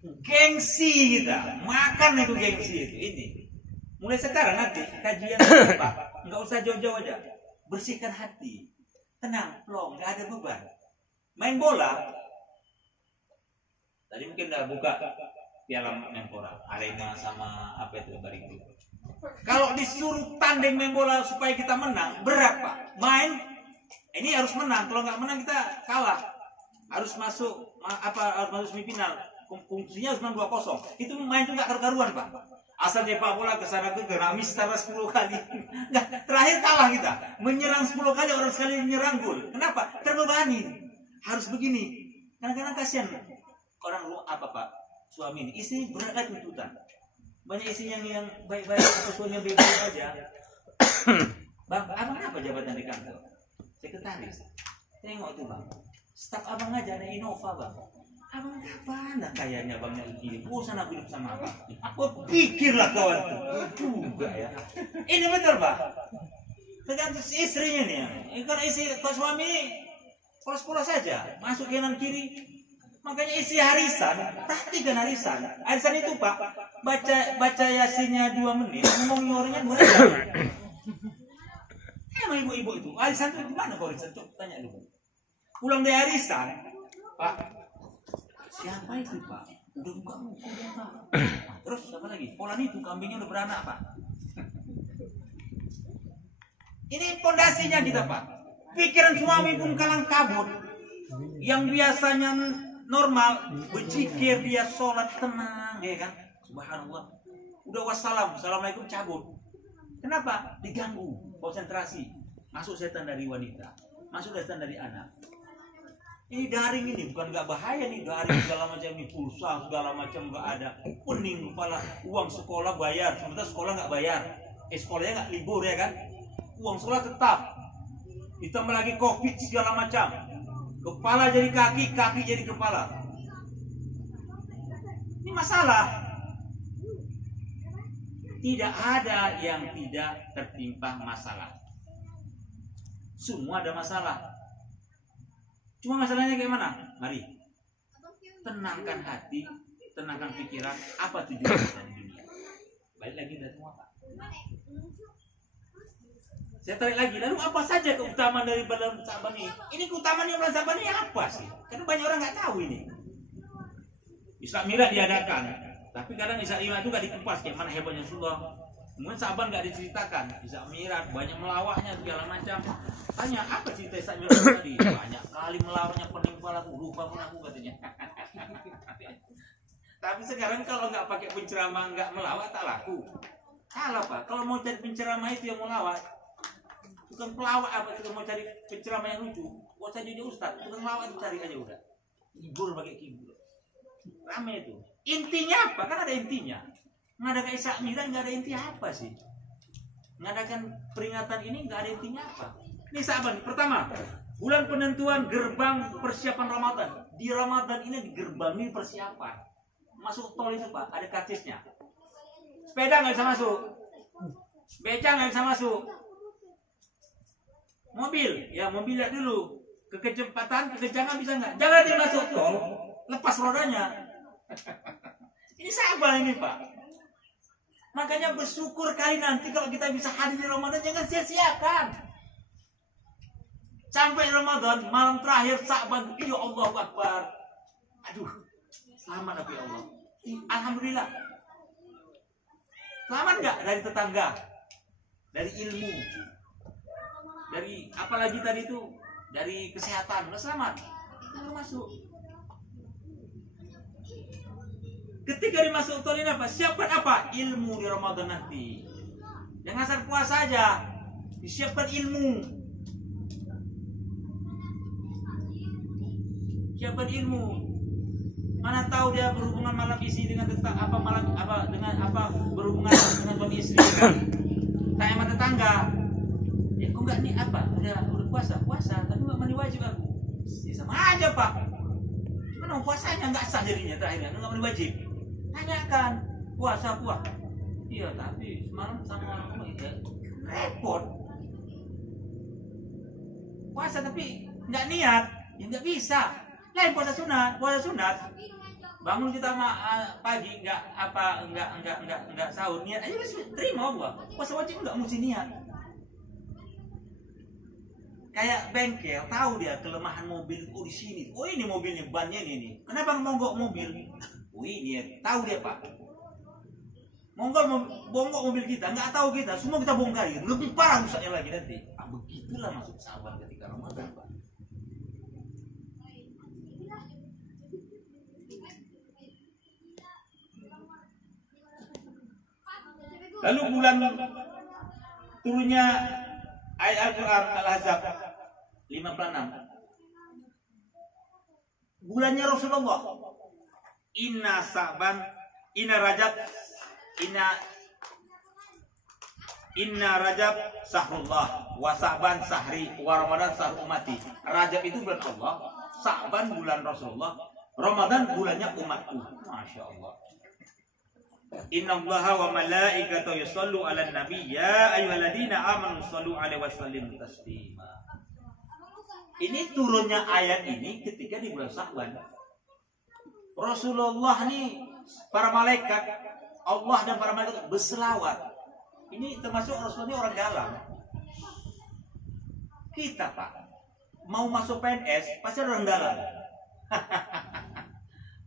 Gengsi kita, makan itu gengsi itu. Ini mulai sekarang nanti kajian Pak, nggak usah jauh-jauh aja, bersihkan hati, tenang, plong, nggak ada beban. Main bola, tadi mungkin udah buka Piala Menpora, Arema sama apa itu Bariku. Kalau disuruh tanding main bola supaya kita menang, berat Pak. Main ini harus menang, kalau nggak menang kita kalah. Harus masuk harus masuk semifinal. Fungsinya harus menang 2-0. Itu main itu nggak karu-karuan Pak. Asal sepak bola kesana ke Geramis setara 10 kali. Nggak, terakhir kalah kita. Menyerang 10 kali, orang sekali menyerang gol. Kenapa? Terbebani. Harus begini. Kadang-kadang kasihan orang apa Pak, suami ini, istri berat tuntutan. banyak isinya yang baik-baik atau suaminya baik-baik aja. Bang, abang apa jabatan di kantor? Sekretaris. Tengok tuh bang, staf abang aja ada Innova bang. Abang kapan dah kayaknya abangnya begini? Bosan aku hidup sama abang. Aku pikirlah kawan tuh juga ya. Ini betul bang. Tergantung istrinya nih. Kalau istri, kalau suami polos-polos saja, masuk kanan kiri. Makanya isi harisan, perhatikan harisan. Harisan itu pak, baca yasinnya 2 menit, ngomongin orangnya 2 jam. Emang ibu-ibu itu, harisan itu gimana kau harisan? Coba tanya dulu. Pulang dari harisan, pak, siapa itu pak? Udah buka muka, terus apa lagi? Polan itu kambingnya udah beranak pak. Ini pondasinya kita pak. Pikiran suami pun kalang kabut. Yang biasanya normal, berzikir dia sholat tenang, ya kan? Subhanallah. Udah wassalam, assalamualaikum cabut. Kenapa? Diganggu konsentrasi. Masuk setan dari wanita, masuk setan dari anak. Ini daring ini bukan nggak bahaya nih, daring segala macam ini, pulsa segala macam nggak ada. Pening kepala, uang sekolah bayar, sementara sekolah nggak bayar. Sekolahnya nggak libur ya kan? Uang sekolah tetap. Ditambah lagi COVID segala macam. Kepala jadi kaki, kaki jadi kepala. Ini masalah. Tidak ada yang tidak tertimpa masalah. Semua ada masalah. Cuma masalahnya kayak mana? Mari. Tenangkan hati, tenangkan pikiran. Apa tujuan kita di dunia? Balik lagi dari semua Pak. Saya tarik lagi, lalu apa saja keutamaan dari bulan Sa'ban ini? Ini keutamaan yang bulan Sa'ban ini apa sih? Karena banyak orang nggak tahu ini. Isra Mi'raj diadakan, tapi kadang Isra Mi'raj itu nggak dikupas kayak mana hebatnya Rasulullah. Kemudian Sa'ban nggak diceritakan. Isra Mi'raj banyak melawahnya segala macam. Tanya apa cerita Isra Mi'raj tadi? Banyak kali melawahnya, pening kepala aku, lupa pun aku katanya. Tapi sekarang kalau nggak pakai penceramah nggak melawah tak laku. Salah Pak. Kalau mau cari penceramah itu yang melawah. Bukan pelawak apa itu mau cari penceramah yang lucu. Buat saja jadi ustaz. Bukan pelawak itu cari aja udah. Hibur pakai hibur. Rame itu. Intinya apa? Kan ada intinya. Ngadakan Isra Mi'raj nggak ada inti apa sih? Ngadakan peringatan ini nggak ada intinya apa? Ini Sa'ban. Pertama, bulan penentuan gerbang persiapan Ramadan. Di Ramadan ini di gerbang ini persiapan. Masuk tol itu Pak, ada karcisnya. Sepeda nggak bisa masuk. Beca nggak bisa masuk. Mobil, ya mobil lihat dulu kecepatan, kekencangan bisa nggak? Jangan dia masuk tol, lepas rodanya. Ini Sa'ban ini Pak. Makanya bersyukur kali nanti kalau kita bisa hadir di Ramadan, jangan sia-siakan. Sampai Ramadan, malam terakhir Sa'ban, ya Allahu Akbar. Aduh, selamat ya Allah. Alhamdulillah. Selamat nggak dari tetangga, dari ilmu, dari apalagi tadi itu, dari kesehatan, udah selamat. Kita masuk. Ketika dimasuk tol ini apa? Siapkan apa? Ilmu di Ramadan nanti. Jangan asal puasa aja. Disiapkan ilmu. Siapkan ilmu. Mana tahu dia berhubungan malam isi dengan berhubungan dengan suami istri. Tanya sama tetangga. Ya kok enggak nih apa? Udah puasa, tapi enggak mandi wajib aku. Ya sama aja Pak. Cuma puasanya enggak sah jadinya terakhirnya, enggak mandi wajib. Tanyakan, puasa. Iya, tapi semalam sama orang ya repot. Puasa tapi enggak niat, ya enggak bisa. Lain puasa sunat. Bangun kita pagi enggak sahur, niat aja wis terima Allah. Puasa wajib enggak mesti niat. Kayak bengkel, tahu dia kelemahan mobil. Oh di sini, oh ini mobilnya, bannya ini. Kenapa monggok mobil? Oh ini, tahu dia Pak. Bonggok mobil kita, nggak tahu kita, semua kita bongkar. Lebih parah rusaknya lagi nanti. Begitulah masuk Sa'ban ketika Ramadan Pak. Lalu bulan turunnya ayat Al-Quran Al-Ahzab 56. Bulannya Rasulullah. Inna Sa'ban, Inna Rajab Inna Rajab sahrullah, wa Sa'ban sahri, wa Ramadan sahr umati. Rajab itu bulan Allah, Sa'ban bulan Rasulullah, Ramadan bulannya umatku. Masya Allah. Inna Allaha wa malaikatahu yusallu ala nabi ya ayyuhalladzina amanu sallu alaihi wasallimu taslima. Ini turunnya ayat ini ketika di bulan Sa'ban. Rasulullah nih, para malaikat Allah dan para malaikat berselawat. Ini termasuk Rasulullah orang dalam. Kita Pak, mau masuk PNS pasti ada orang dalam.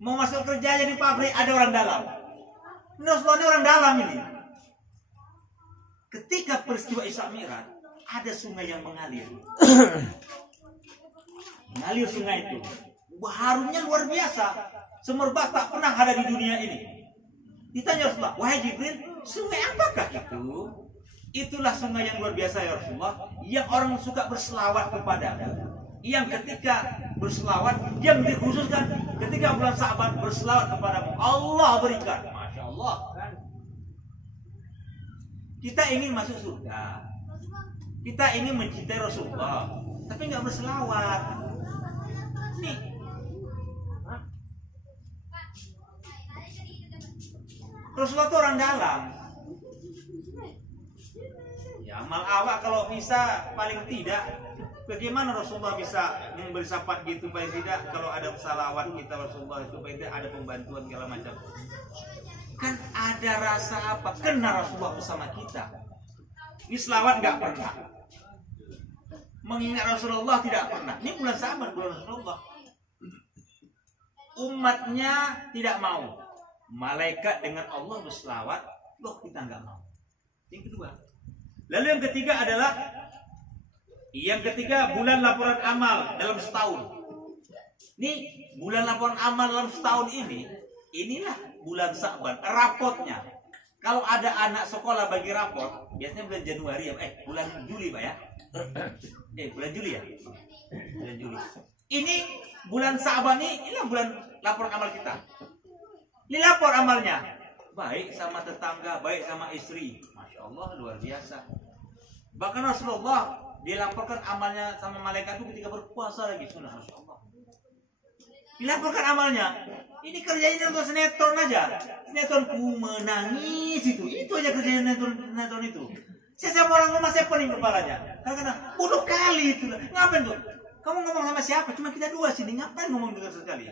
Mau masuk kerja jadi pabrik ada orang dalam. Ini Rasulullah orang dalam ini. Ketika peristiwa Isra Mi'raj, ada sungai yang mengalir. Mengalir sungai itu. Harumnya luar biasa. Semerbak tak pernah ada di dunia ini. Ditanya Rasulullah, wahai Jibril, sungai apakah itu? Itulah sungai yang luar biasa ya Rasulullah, yang orang suka berselawat kepada. Yang ketika berselawat, dia dikhususkan ketika bulan Sa'ban berselawat kepadamu. Allah berikan. Masya Allah. Kita ingin masuk surga. Kita ingin mencintai Rasulullah, tapi nggak berselawat. Nih. Rasulullah itu orang dalam. Ya, amal awak kalau bisa paling tidak, bagaimana Rasulullah bisa memberi syafaat gitu paling tidak kalau ada salawat kita Rasulullah itu paling tidak ada pembantuan segala macam. Kan ada rasa apa? Kena Rasulullah bersama kita. Ini selawat nggak pernah. Mengingat Rasulullah tidak pernah. Ini bulan Sa'ban, bulan Rasulullah. Umatnya tidak mau. Malaikat dengan Allah berselawat, loh kita nggak mau. Yang kedua. Lalu yang ketiga bulan laporan amal dalam setahun. Nih bulan laporan amal dalam setahun ini, inilah bulan Sa'ban, rapotnya. Kalau ada anak sekolah bagi raport, biasanya bulan Januari ya, bulan Juli Pak ya. Bulan Juli ya. Bulan Juli. Ini bulan Sa'ban inilah bulan laporan amal kita. Ini lapor amalnya, baik sama tetangga, baik sama istri. Masya Allah luar biasa. Bahkan Rasulullah dilaporkan amalnya sama malaikat itu ketika berpuasa lagi. Masya Allah. Dilaporkan amalnya. Ini kerjanya untuk sinetron aja. Sinetron ku menangis itu aja kerjanya sinetron itu. Saya sama orang rumah saya pening kepalanya. Karena bodoh kali itu. Ngapain tuh? Kamu ngomong sama siapa? Cuma kita dua sini. Ngapain ngomong dengan sekali?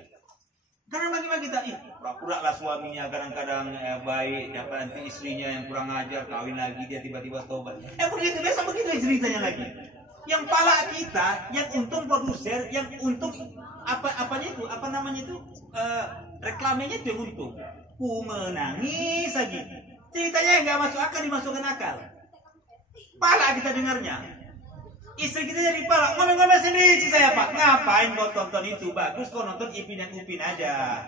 Karena bagi kita, pura-pura lah suaminya kadang-kadang baik, dapat nanti istrinya yang kurang ajar, kawin lagi dia tiba-tiba tobat. Begitu biasa begitu ceritanya lagi. Yang pala kita, yang untung produser, yang untung reklamenya itu yang untung. Ku menangis lagi. Ceritanya nggak masuk akal, dimasukkan akal. Pala kita dengarnya. Istri kita jadi pala, ngomong-ngomong sendiri sih saya Pak. Ngapain kau tonton itu? Bagus kau nonton Ipin dan Upin aja.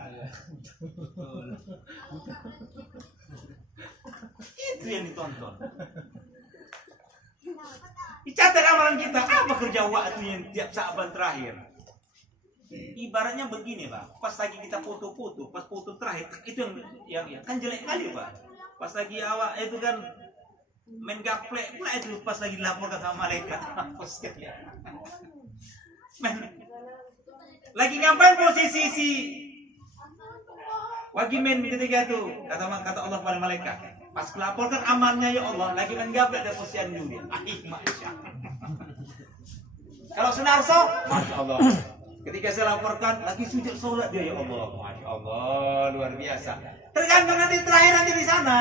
Itu yang ditonton. Dicatat amalan kita, apa kerja waktu yang tiap Sa'ban terakhir? Ibaratnya begini Pak, pas lagi kita foto-foto, pas foto terakhir itu yang kan jelek kali Pak. Pas lagi awak itu kan main gaplek pula itu pas lagi dilaporkan sama malaikat. Lagi ngapain posisi wagi main ketika itu kata Allah kepada malaikat, pas melaporkan amalnya ya Allah lagi main gaplek ada posisi dia. Masya. Kalau Sunarso, Masya Allah. Ketika saya laporkan lagi sujud sholat dia ya Allah, Masya Allah luar biasa. Tergantung nanti terakhir nanti di sana.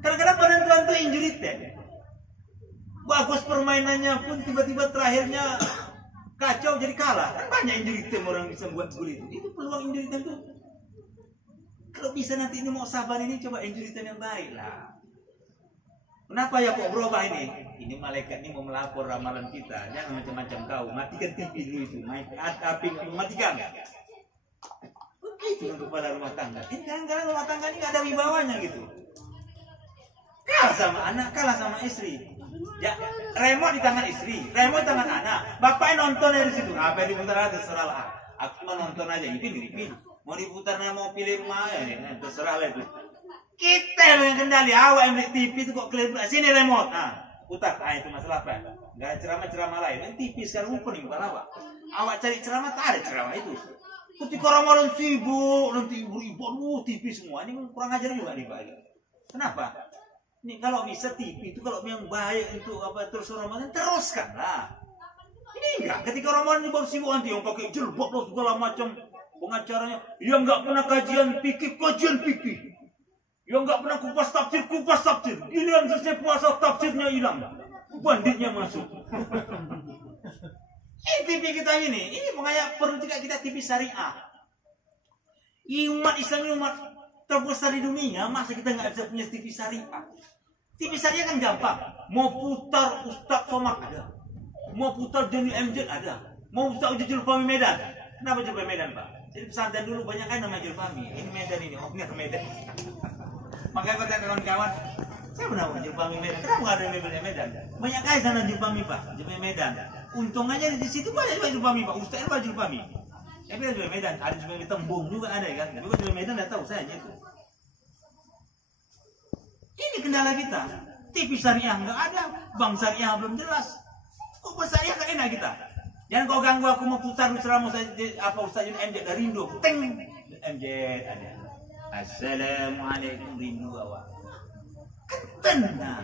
Kadang-kadang penentuan itu injury time. Bagus permainannya pun tiba-tiba terakhirnya kacau jadi kalah. Kan banyak injury time orang bisa buat gol itu. Itu peluang injury time itu. Kalau bisa nanti ini mau sabar ini coba injury time yang baik lah. Kenapa ya kok berubah ini? Ini malaikat ini mau melapor ramalan kita. Jangan macam-macam kau. Matikan TV dulu itu. Api matikan. Begitu untuk pada rumah tangga. Ini kadang-kadang rumah tangga ini nggak ada wibawanya gitu. Kalah sama anak, kalah sama istri. Ya, remote di tangan istri, remote di tangan anak. Bapaknya nonton dari situ. Apa yang diputar terserah lah. Aku mau nonton aja, Ipin. Mau diputarnya mau pilih mana ya, terserah lah itu. Kita yang kendali, awak yang beli TV itu kok keliru. Sini remote, putar. Itu masalah apa? Gak ada ceramah-ceramah lain. Yang TV sekarang opening bukan awak. Awak cari ceramah, tak ada ceramah itu. Ketika orang malam sibuk, nanti ibu-ibu TV semua. Ini kurang ajar juga nih Pak. Kenapa? Ini kalau bisa TV itu kalau yang baik untuk apa terus Ramadan teruskanlah. Ini enggak. Ketika Ramadan ini baru sibuk nanti yang pakai jilbab loh segala macam pengacaranya. Yang enggak pernah kajian fikih. Yang enggak pernah kupas tafsir. Giliran selesai puasa tafsirnya hilang. Banditnya masuk. TV kita ini makanya perlu juga kita TV syariah. Umat Islam ini umat terbesar di dunia, masa kita nggak bisa punya TV syariah? TV syariah kan gampang. Mau putar Ustaz Somad ada, mau putar Joni MJ ada, mau putar Julfami Medan. Kenapa Julfami Medan Pak? Jadi pesantren dulu banyak kan nama Julfami. Ini Medan ini, nggak Medan. Makanya kata kawan-kawan, saya pernah Julfami Medan. Kenapa nggak ada Medan? Banyak kali sana Julfami Pak, Julfami Medan. Untung aja di situ banyak juga Julfami Pak. Ustaz itu Julfami. Tapi ada Julfami Medan, ada Julfami Tembung juga ada kan. Tapi Julfami Medan nggak tahu saya itu. Ini kendala kita. TV syariah nggak ada, bank syariah belum jelas. Kok bersyariah nggak enak kita? Jangan kau ganggu aku mau putar ceramah apa Ustaz MJ dari Indo. Teng MJ ada. Assalamualaikum rindu awak. Kenten. Nah.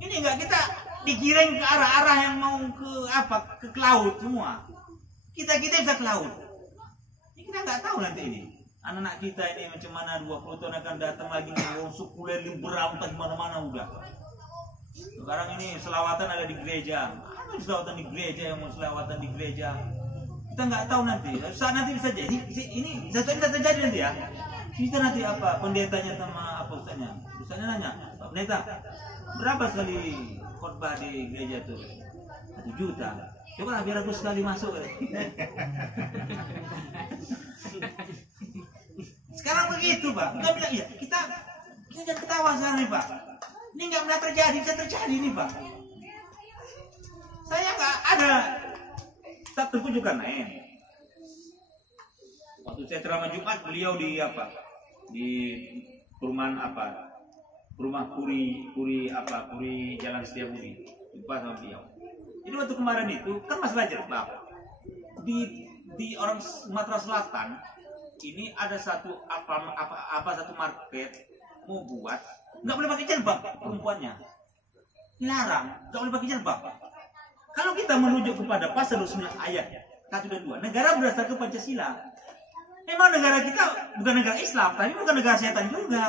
Ini nggak kita digiring ke arah-arah yang mau ke laut semua. Kita bisa ke laut. Ini kita nggak tahu nanti ini. Anak-anak kita ini macam mana 20 tahun akan datang lagi ngurus kuliah liburan di mana-mana udah. Sekarang ini selawatan ada di gereja. Ada selawatan di gereja yang mau selawatan di gereja. Kita nggak tahu nanti. Saat nanti bisa jadi ini bisa terjadi nanti ya. Kita nanti apa pendetanya sama apa ustaznya? Ustaznya nanya, Pak Pendeta, berapa sekali khotbah di gereja tuh? 1 juta. Coba biar aku sekali masuk. Sekarang begitu Pak, kita bilang iya, kita jangan ketawa sekarang nih Pak. Ini nggak pernah terjadi, bisa terjadi nih Pak. Saya nggak ada satu pun juga naik. Waktu saya ceramah Jumat, beliau di apa? Di perumahan apa? Rumah Puri Jalan Setiabudi. Jumpa sama beliau. Jadi waktu kemarin itu kan masalah jilbab. Di orang Sumatera Selatan ini ada satu satu market mau buat nggak boleh pakai jilbab perempuannya, dilarang, nggak boleh pakai jilbab. Kalau kita merujuk kepada pasal 29 ayat 1 dan 2, negara berdasarkan Pancasila. Memang negara kita bukan negara Islam, tapi bukan negara setan juga.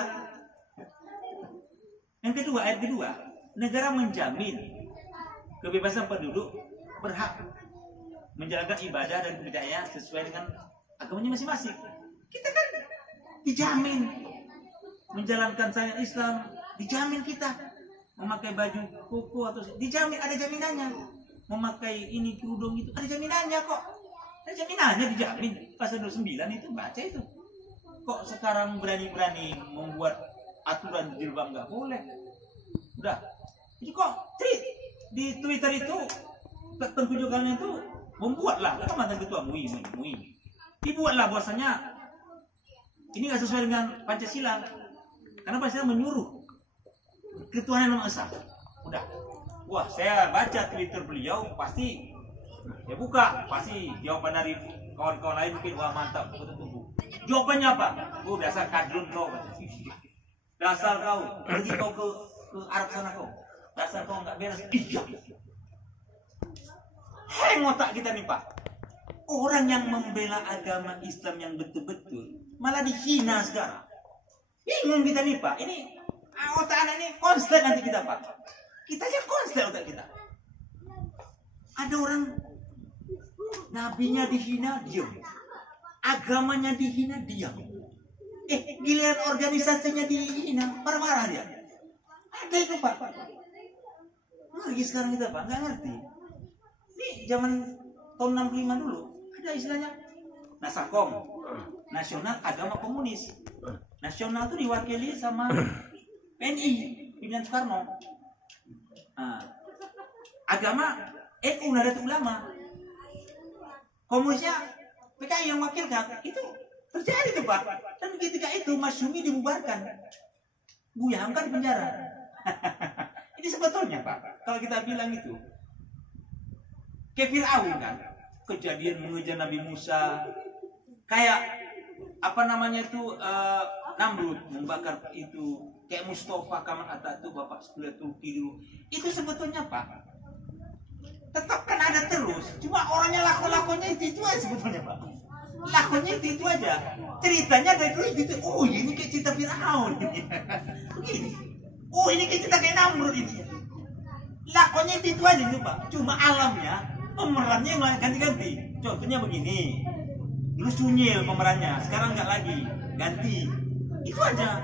Yang kedua, ayat kedua, negara menjamin kebebasan penduduk berhak menjalankan ibadah dan kebudayaan sesuai dengan agamanya masing-masing. Kita kan dijamin menjalankan syariat Islam, dijamin kita memakai baju koko atau dijamin, ada jaminannya. Memakai ini kerudung itu ada jaminannya kok. Ada jaminannya, dijamin. Pasal 29 itu baca itu. Kok sekarang berani-berani membuat aturan jilbab nggak boleh? Udah. Jadi kok di Twitter itu penunjukannya itu membuatlah kan mantan ketua MUI. Dibuatlah bahwasanya ini nggak sesuai dengan Pancasila. Karena Pancasila menyuruh ketuhanan yang Maha Esa. Udah. Wah, saya baca Twitter beliau pasti ya buka, pasti jawaban dari kawan-kawan lain mungkin wah mantap, tunggu. Jawabannya apa? Oh, biasa kadrun kau. Dasar kau, pergi kau ke Arab sana kau. Dasar kau nggak beres. Iya. Hei ngotak kita nih Pak. Orang yang membela agama Islam yang betul-betul malah dihina sekarang. Bingung kita nih Pak. Ini otak anak ini konslet nanti kita Pak. Kita aja konslet otak kita. Ada orang nabinya dihina, diam. Agamanya dihina, diam. Giliran organisasinya dihina, marah-marah dia. Ada itu Pak. Lagi sekarang kita Pak, nggak ngerti. Ini zaman tahun 65 dulu ada istilahnya Nasakom, Nasional Agama Komunis. Nasional itu diwakili sama PNI, pimpinan Soekarno. Nah, agama NU Nahdlatul Ulama. Komunisnya PKI yang wakilkan. Itu terjadi tuh Pak. Dan ketika itu Masyumi dibubarkan. Buyang kan di penjara. Ini sebetulnya Pak, kalau kita bilang itu kayak Fir'aun kan, kejadian mengejar Nabi Musa, kayak apa namanya itu Namrud membakar itu, kayak Mustafa Kamal Atatürk Bapak sekolah Turki dulu. Itu sebetulnya Pak, tetap kan ada terus, cuma orangnya lakonnya itu aja sebetulnya Pak. Lakonnya itu aja, ceritanya dari dulu itu. Oh ini kayak cerita Fir'aun begini. Oh ini kayak cerita kayak Namrud ini. Lakonnya itu aja itu Pak, cuma alamnya pemerannya yang ganti-ganti. Contohnya begini, dulu Sunyil pemerannya, sekarang nggak lagi, ganti. Itu aja.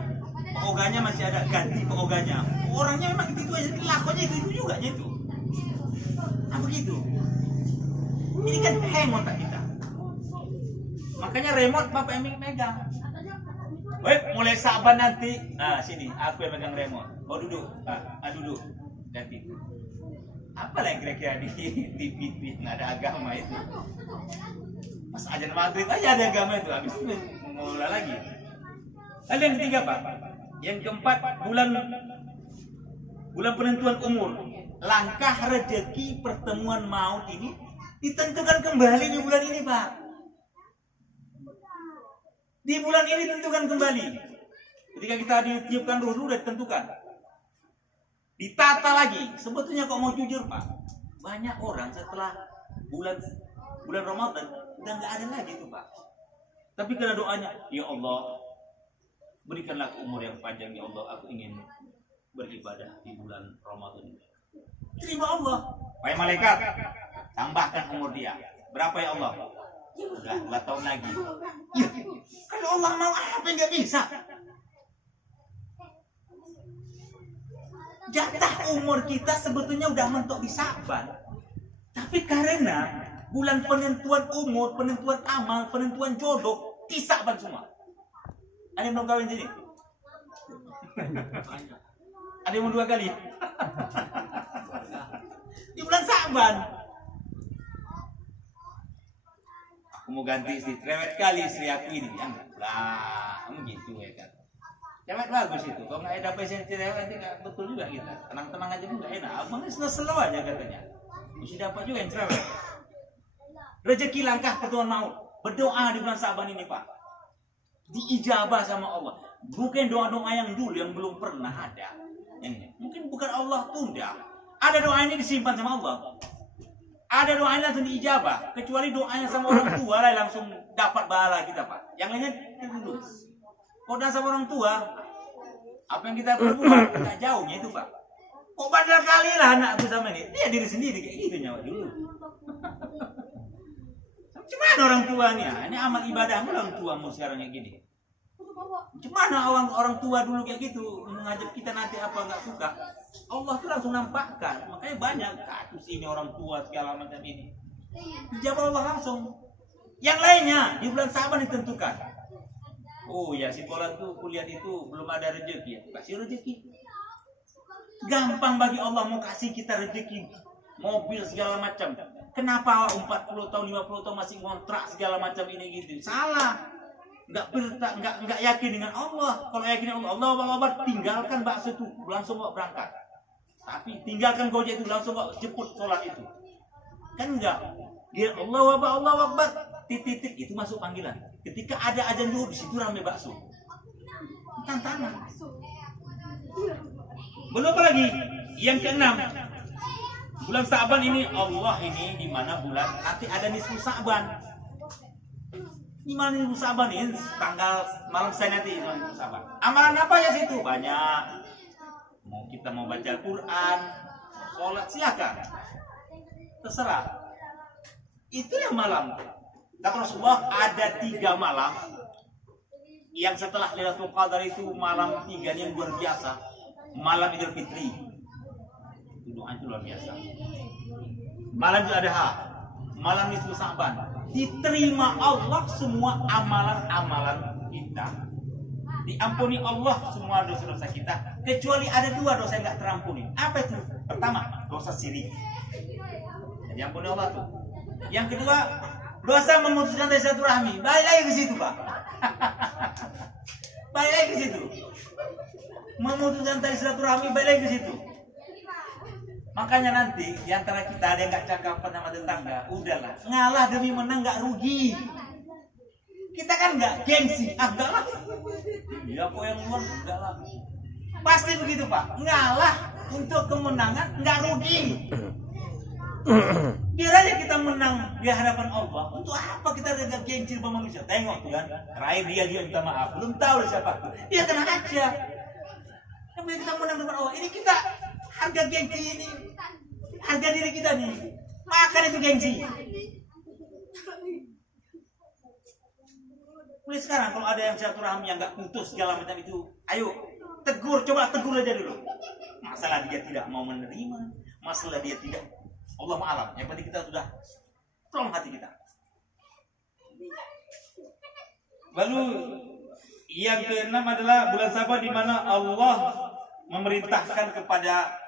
Pengoganya masih ada, ganti pengoganya. Orangnya memang itu aja, lakonnya itu juga itu. Nah begitu. Ini kan hang otak kita. Makanya remote Bapak yang megang. Weh, mulai Saban nanti. Nah sini, aku yang megang remote. Oh duduk, duduk. Ganti. Apa lah yang kira-kira di TV nggak ada agama itu? Pas azan maghrib aja ada agama itu, habis itu mulai lagi. Lalu yang ketiga Pak, yang keempat bulan penentuan umur, langkah rezeki pertemuan maut ini ditentukan kembali di bulan ini Pak. Di bulan ini ditentukan kembali. Ketika kita ditiupkan ruh dulu sudah ditentukan. Ditata lagi. Sebetulnya kok mau jujur Pak, banyak orang setelah bulan Ramadan udah nggak ada lagi itu Pak. Tapi karena doanya, ya Allah berikanlah umur yang panjang ya Allah, aku ingin beribadah di bulan Ramadan ini. Terima Allah. Wahai malaikat, tambahkan umur dia. Berapa ya Allah? Ya udah 2 tahun lagi. Ya, kalau Allah mau apa yang nggak bisa? Jatah umur kita sebetulnya udah mentok di Saban. Tapi karena bulan penentuan umur, penentuan amal, penentuan jodoh di Saban semua. Ada yang mau kawin sini? Ada yang mau 2 kali? Di bulan Saban. Aku mau ganti istri, cerewet kali istri aku ini. Lah, kamu gitu ya kan. Cewek bagus itu, kalau nggak ada pasien cewek nanti nggak betul juga kita. Tenang-tenang aja nggak enak, abang ini slow aja katanya. Mesti dapat juga yang cewek. Rezeki langkah pertemuan maut. Berdoa di bulan Saban ini Pak, diijabah sama Allah. Bukan doa-doa yang dulu yang belum pernah ada. Yang mungkin bukan Allah tunda. Ada doa ini disimpan sama Allah. Ada doa ini langsung diijabah. Kecuali doanya sama orang tua lah langsung dapat pahala kita Pak. Yang lainnya dulu. Kok dah sama orang tua, apa yang kita perbuat nggak jauhnya itu Pak. Kok bandel kali lah anakku sama ini. Dia diri sendiri kayak gitu nyawa dulu. Gimana orang tuanya? Ini amal ibadahmu orang tuamu sekarang kayak gini. Gimana orang tua dulu kayak gitu mengajak kita nanti apa nggak suka? Allah tuh langsung nampakkan. Makanya banyak kasus ini orang tua segala macam ini. Dijawab Allah langsung. Yang lainnya di bulan Saban ditentukan. Oh ya si Polan tuh kuliah itu belum ada rezeki, kasih rezeki. Gampang bagi Allah mau kasih kita rezeki, mobil segala macam. Kenapa 40 tahun 50 tahun masih ngontrak segala macam ini gitu? Salah. Enggak yakin dengan Allah. Kalau yakin dengan Allah Akbar, tinggalkan bakso itu, langsung bawa berangkat. Tapi tinggalkan Gojek itu langsung bawa jemput sholat itu. Kan enggak. Dia Allah Akbar, titik itu masuk panggilan. Ketika ada azan dulu di situ ramai bakso. Tantangan. Belum apa lagi? Yang keenam. Bulan Saban ini Allah ini di mana bulan nanti ada nisfu Saban. Di mana nisfu Saban ini tanggal malam saya nanti nisfu Saban. Amalan apa ya situ? Banyak. Kita mau baca Quran, sholat silakan. Terserah. Itu yang malam. Kata Rasulullah ada 3 malam yang setelah Lailatul Qadar itu malam 3 yang luar biasa. Malam Idul Fitri. Itu doa itu luar biasa. Malam Idul Adha, malam nisfu Saban. Diterima Allah semua amalan-amalan kita. Diampuni Allah semua dosa-dosa kita. Kecuali ada 2 dosa yang nggak terampuni. Apa itu? Pertama, dosa syirik. Diampuni Allah tuh. Yang kedua, dosa memutuskan tali silaturahmi. Balik lagi ke situ Pak. Balik lagi ke situ. Memutuskan tali silaturahmi balik lagi ke situ. Makanya nanti di antara kita ada yang nggak cakapan sama tetangga, udahlah, ngalah demi menang nggak rugi. Kita kan nggak gengsi, enggak lah. Ya kok yang luar enggak lah. Pasti begitu Pak, ngalah untuk kemenangan nggak rugi. Biar aja kita menang di hadapan Allah. Untuk apa kita ada gengsi sama manusia? Tengok tuh kan, terakhir dia minta maaf, belum tahu siapa. Dia kena aja. Tapi kita menang depan Allah. Ini kita harga gengsi ini, harga diri kita nih. Makan itu gengsi. Mulai sekarang kalau ada yang silaturahmi yang nggak putus segala macam itu, ayo tegur, coba tegur aja dulu. Masalah dia tidak mau menerima, masalah dia tidak, Allah ma'alam. Yang penting kita sudah tolong hati kita. Lalu yang keenam adalah bulan Saban di mana Allah memerintahkan kepada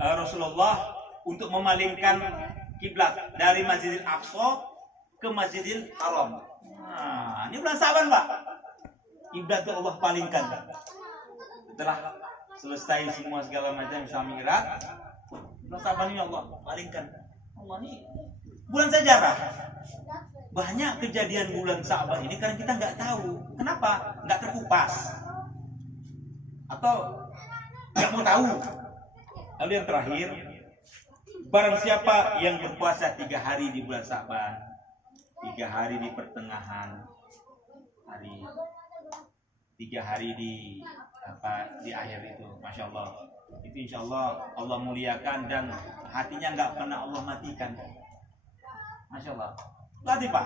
Rasulullah untuk memalingkan kiblat dari Masjidil Aqsa ke Masjidil Haram. Nah, ini bulan Saban Pak. Kiblat itu Allah palingkan. Setelah selesai semua segala macam Syamirat, bulan Saban ini Allah palingkan. Allah ini bulan sejarah. Banyak kejadian bulan Saban ini karena kita nggak tahu. Kenapa? Nggak terkupas. Atau nggak mau tahu. Lalu yang terakhir, barang siapa yang berpuasa 3 hari di bulan Saban, 3 hari di pertengahan hari, 3 hari di akhir itu, masya Allah, itu insya Allah Allah muliakan dan hatinya nggak pernah Allah matikan, masya Allah. Berarti Pak,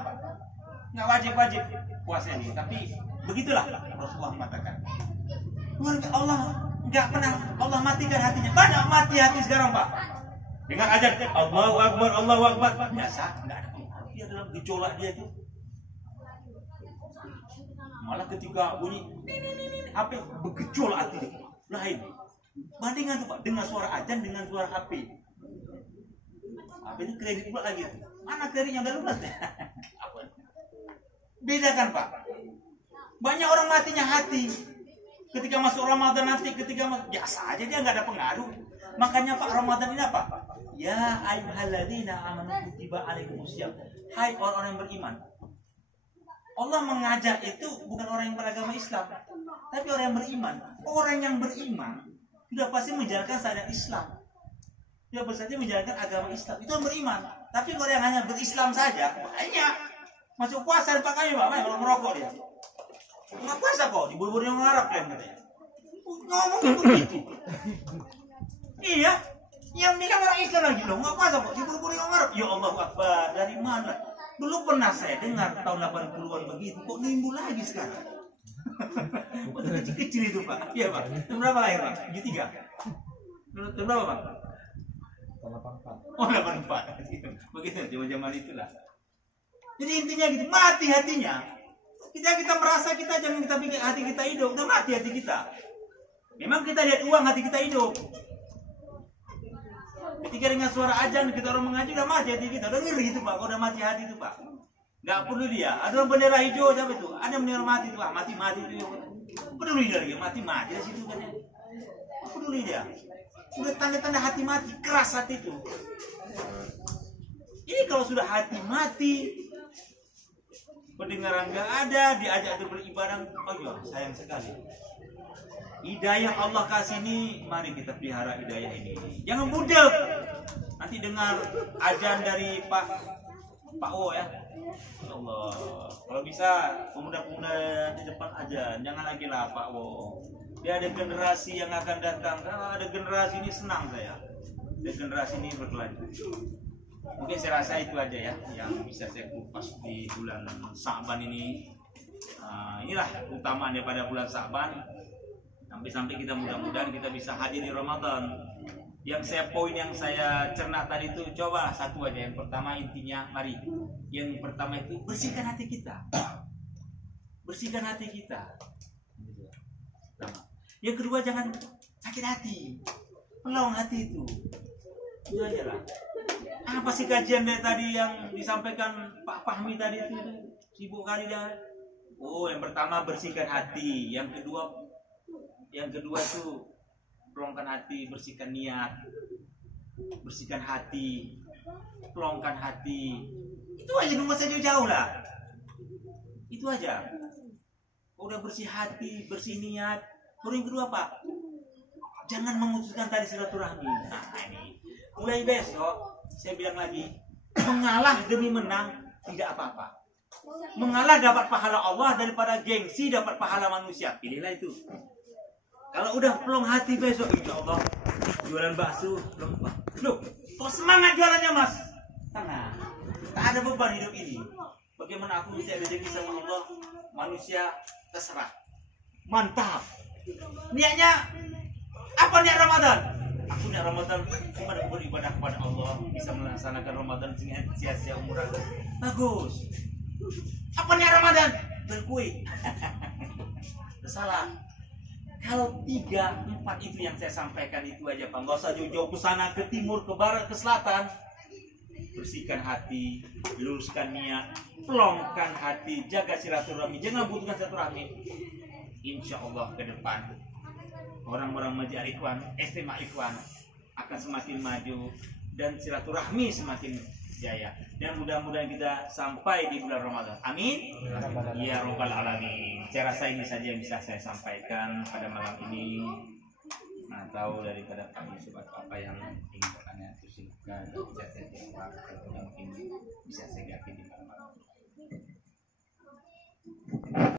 nggak wajib puasa ini, tapi begitulah Rasulullah mengatakan. Allah nggak pernah Allah matikan hatinya. Banyak mati hati sekarang Pak. Dengar aja Allahu Akbar, Allahu Akbar. Biasa, nggak ada pengaruh. Dia dalam gejolak dia itu. Malah ketika bunyi HP bergejolak hati dia. Lain. Bandingkan tuh Pak dengan suara azan dengan suara HP. HP itu kredit pula lagi. Mana kreditnya udah lunas ya? Beda kan Pak? Banyak orang matinya hati. Ketika masuk Ramadan nanti, biasa aja dia nggak ada pengaruh. Makanya Pak Ramadan ini apa? Ya ayyuhalladzina amanu kutiba alaikumusiyam. Hai orang-orang yang beriman. Allah mengajak itu bukan orang yang beragama Islam, tapi orang yang beriman. Orang yang beriman sudah pasti menjalankan syariat Islam. Dia pasti menjalankan agama Islam. Itu orang beriman. Tapi orang yang hanya berislam saja, banyak. Masuk puasa Pak kami Pak, kalau merokok dia. Nggak puasa kok, diburu-buru yang Arab kan katanya. Ngomong begitu. Iya, yang bilang orang Islam lagi loh, nggak puasa kok, diburu-buru yang Arab. Ya Allah Akbar, dari mana? Dulu pernah saya dengar tahun 80-an begitu, kok nimbul lagi sekarang? Waktu kecil-kecil itu Pak. Iya Pak. Tahun berapa lahir Pak? 73. Tahun berapa Pak? 84. Oh 84. Begitu, zaman itulah. Jadi intinya gitu, mati hatinya. Kita merasa jangan kita bikin hati kita hidup, udah mati hati kita. Memang kita lihat uang hati kita hidup. Ketika dengan suara azan kita orang mengaji udah mati hati kita, udah ngeri itu Pak, kalau udah mati hati itu Pak. Nggak perlu dia. Ada orang bendera hijau siapa itu? Ada bendera mati itu Pak, mati itu. Peduli dia lagi, mati dari situ kan ya. Peduli dia. Udah tanda-tanda hati mati, keras hati itu. Ini kalau sudah hati mati, pendengaran nggak ada, diajak untuk beribadah, oh ya sayang sekali. Hidayah Allah kasih ini, mari kita pelihara hidayah ini. Jangan budek. Nanti dengar azan dari Pak O ya. Allah. Kalau bisa pemuda-pemuda di depan azan, jangan lagi lah Pak O. Dia ada generasi yang akan datang. Ada generasi ini senang saya. Ada generasi ini berkelanjut. Mungkin saya rasa itu aja ya yang bisa saya kupas di bulan Sa'ban ini. Inilah keutamaan daripada bulan Sa'ban. Sampai kita mudah-mudahan kita bisa hadir di Ramadan. Yang poin yang saya cerna tadi itu coba satu aja. Yang pertama intinya mari. Yang pertama itu bersihkan hati kita. Bersihkan hati kita. Yang kedua jangan sakit hati. Pelawang hati itu. Itu aja lah. Apa sih kajian dari tadi yang disampaikan Pak Fahmi tadi itu? Sibuk kali dia. Oh, yang pertama bersihkan hati. Yang kedua Yang kedua tuh pelongkan hati, bersihkan niat, bersihkan hati, pelongkan hati. Itu aja, nunggu saja jauh lah. Itu aja. Udah bersih hati, bersih niat. Baru yang kedua apa? Jangan memutuskan tadi silaturahmi. Nah ini, mulai besok saya bilang lagi, mengalah demi menang tidak apa-apa. Mengalah dapat pahala Allah daripada gengsi dapat pahala manusia. Pilihlah itu. Kalau udah pelong hati besok, insya Allah jualan bakso lempar. Loh, kok semangat jualannya mas? Tenang, tak ada beban hidup ini. Bagaimana aku bisa rezeki sama Allah? Manusia terserah. Mantap. Niatnya apa niat Ramadan? Aku niat Ramadan cuma beribadah kepada Allah, bisa melaksanakan Ramadan sehingga sia-sia umur aku. Bagus. Apa niat Ramadan? Berkui. Salah. Kalau 3, 4 itu yang saya sampaikan itu aja Pak. Nggak usah jauh-jauh ke sana, ke timur, ke barat, ke selatan. Bersihkan hati, luruskan niat, pelongkan hati, jaga silaturahmi, jangan butuhkan silaturahmi. Insya Allah ke depan orang-orang Masjid Ikhwan, SMA Ikhwan akan semakin maju dan silaturahmi semakin jaya. Dan mudah-mudahan kita sampai di bulan Ramadan. Amin. Ya Rabbal Alamin. Saya rasa ini saja yang bisa saya sampaikan pada malam ini. Nah, tahu daripada Pak Yusuf apa yang ingin bertanya itu silakan bisa saya jawab. Mungkin bisa saya ganti di malam.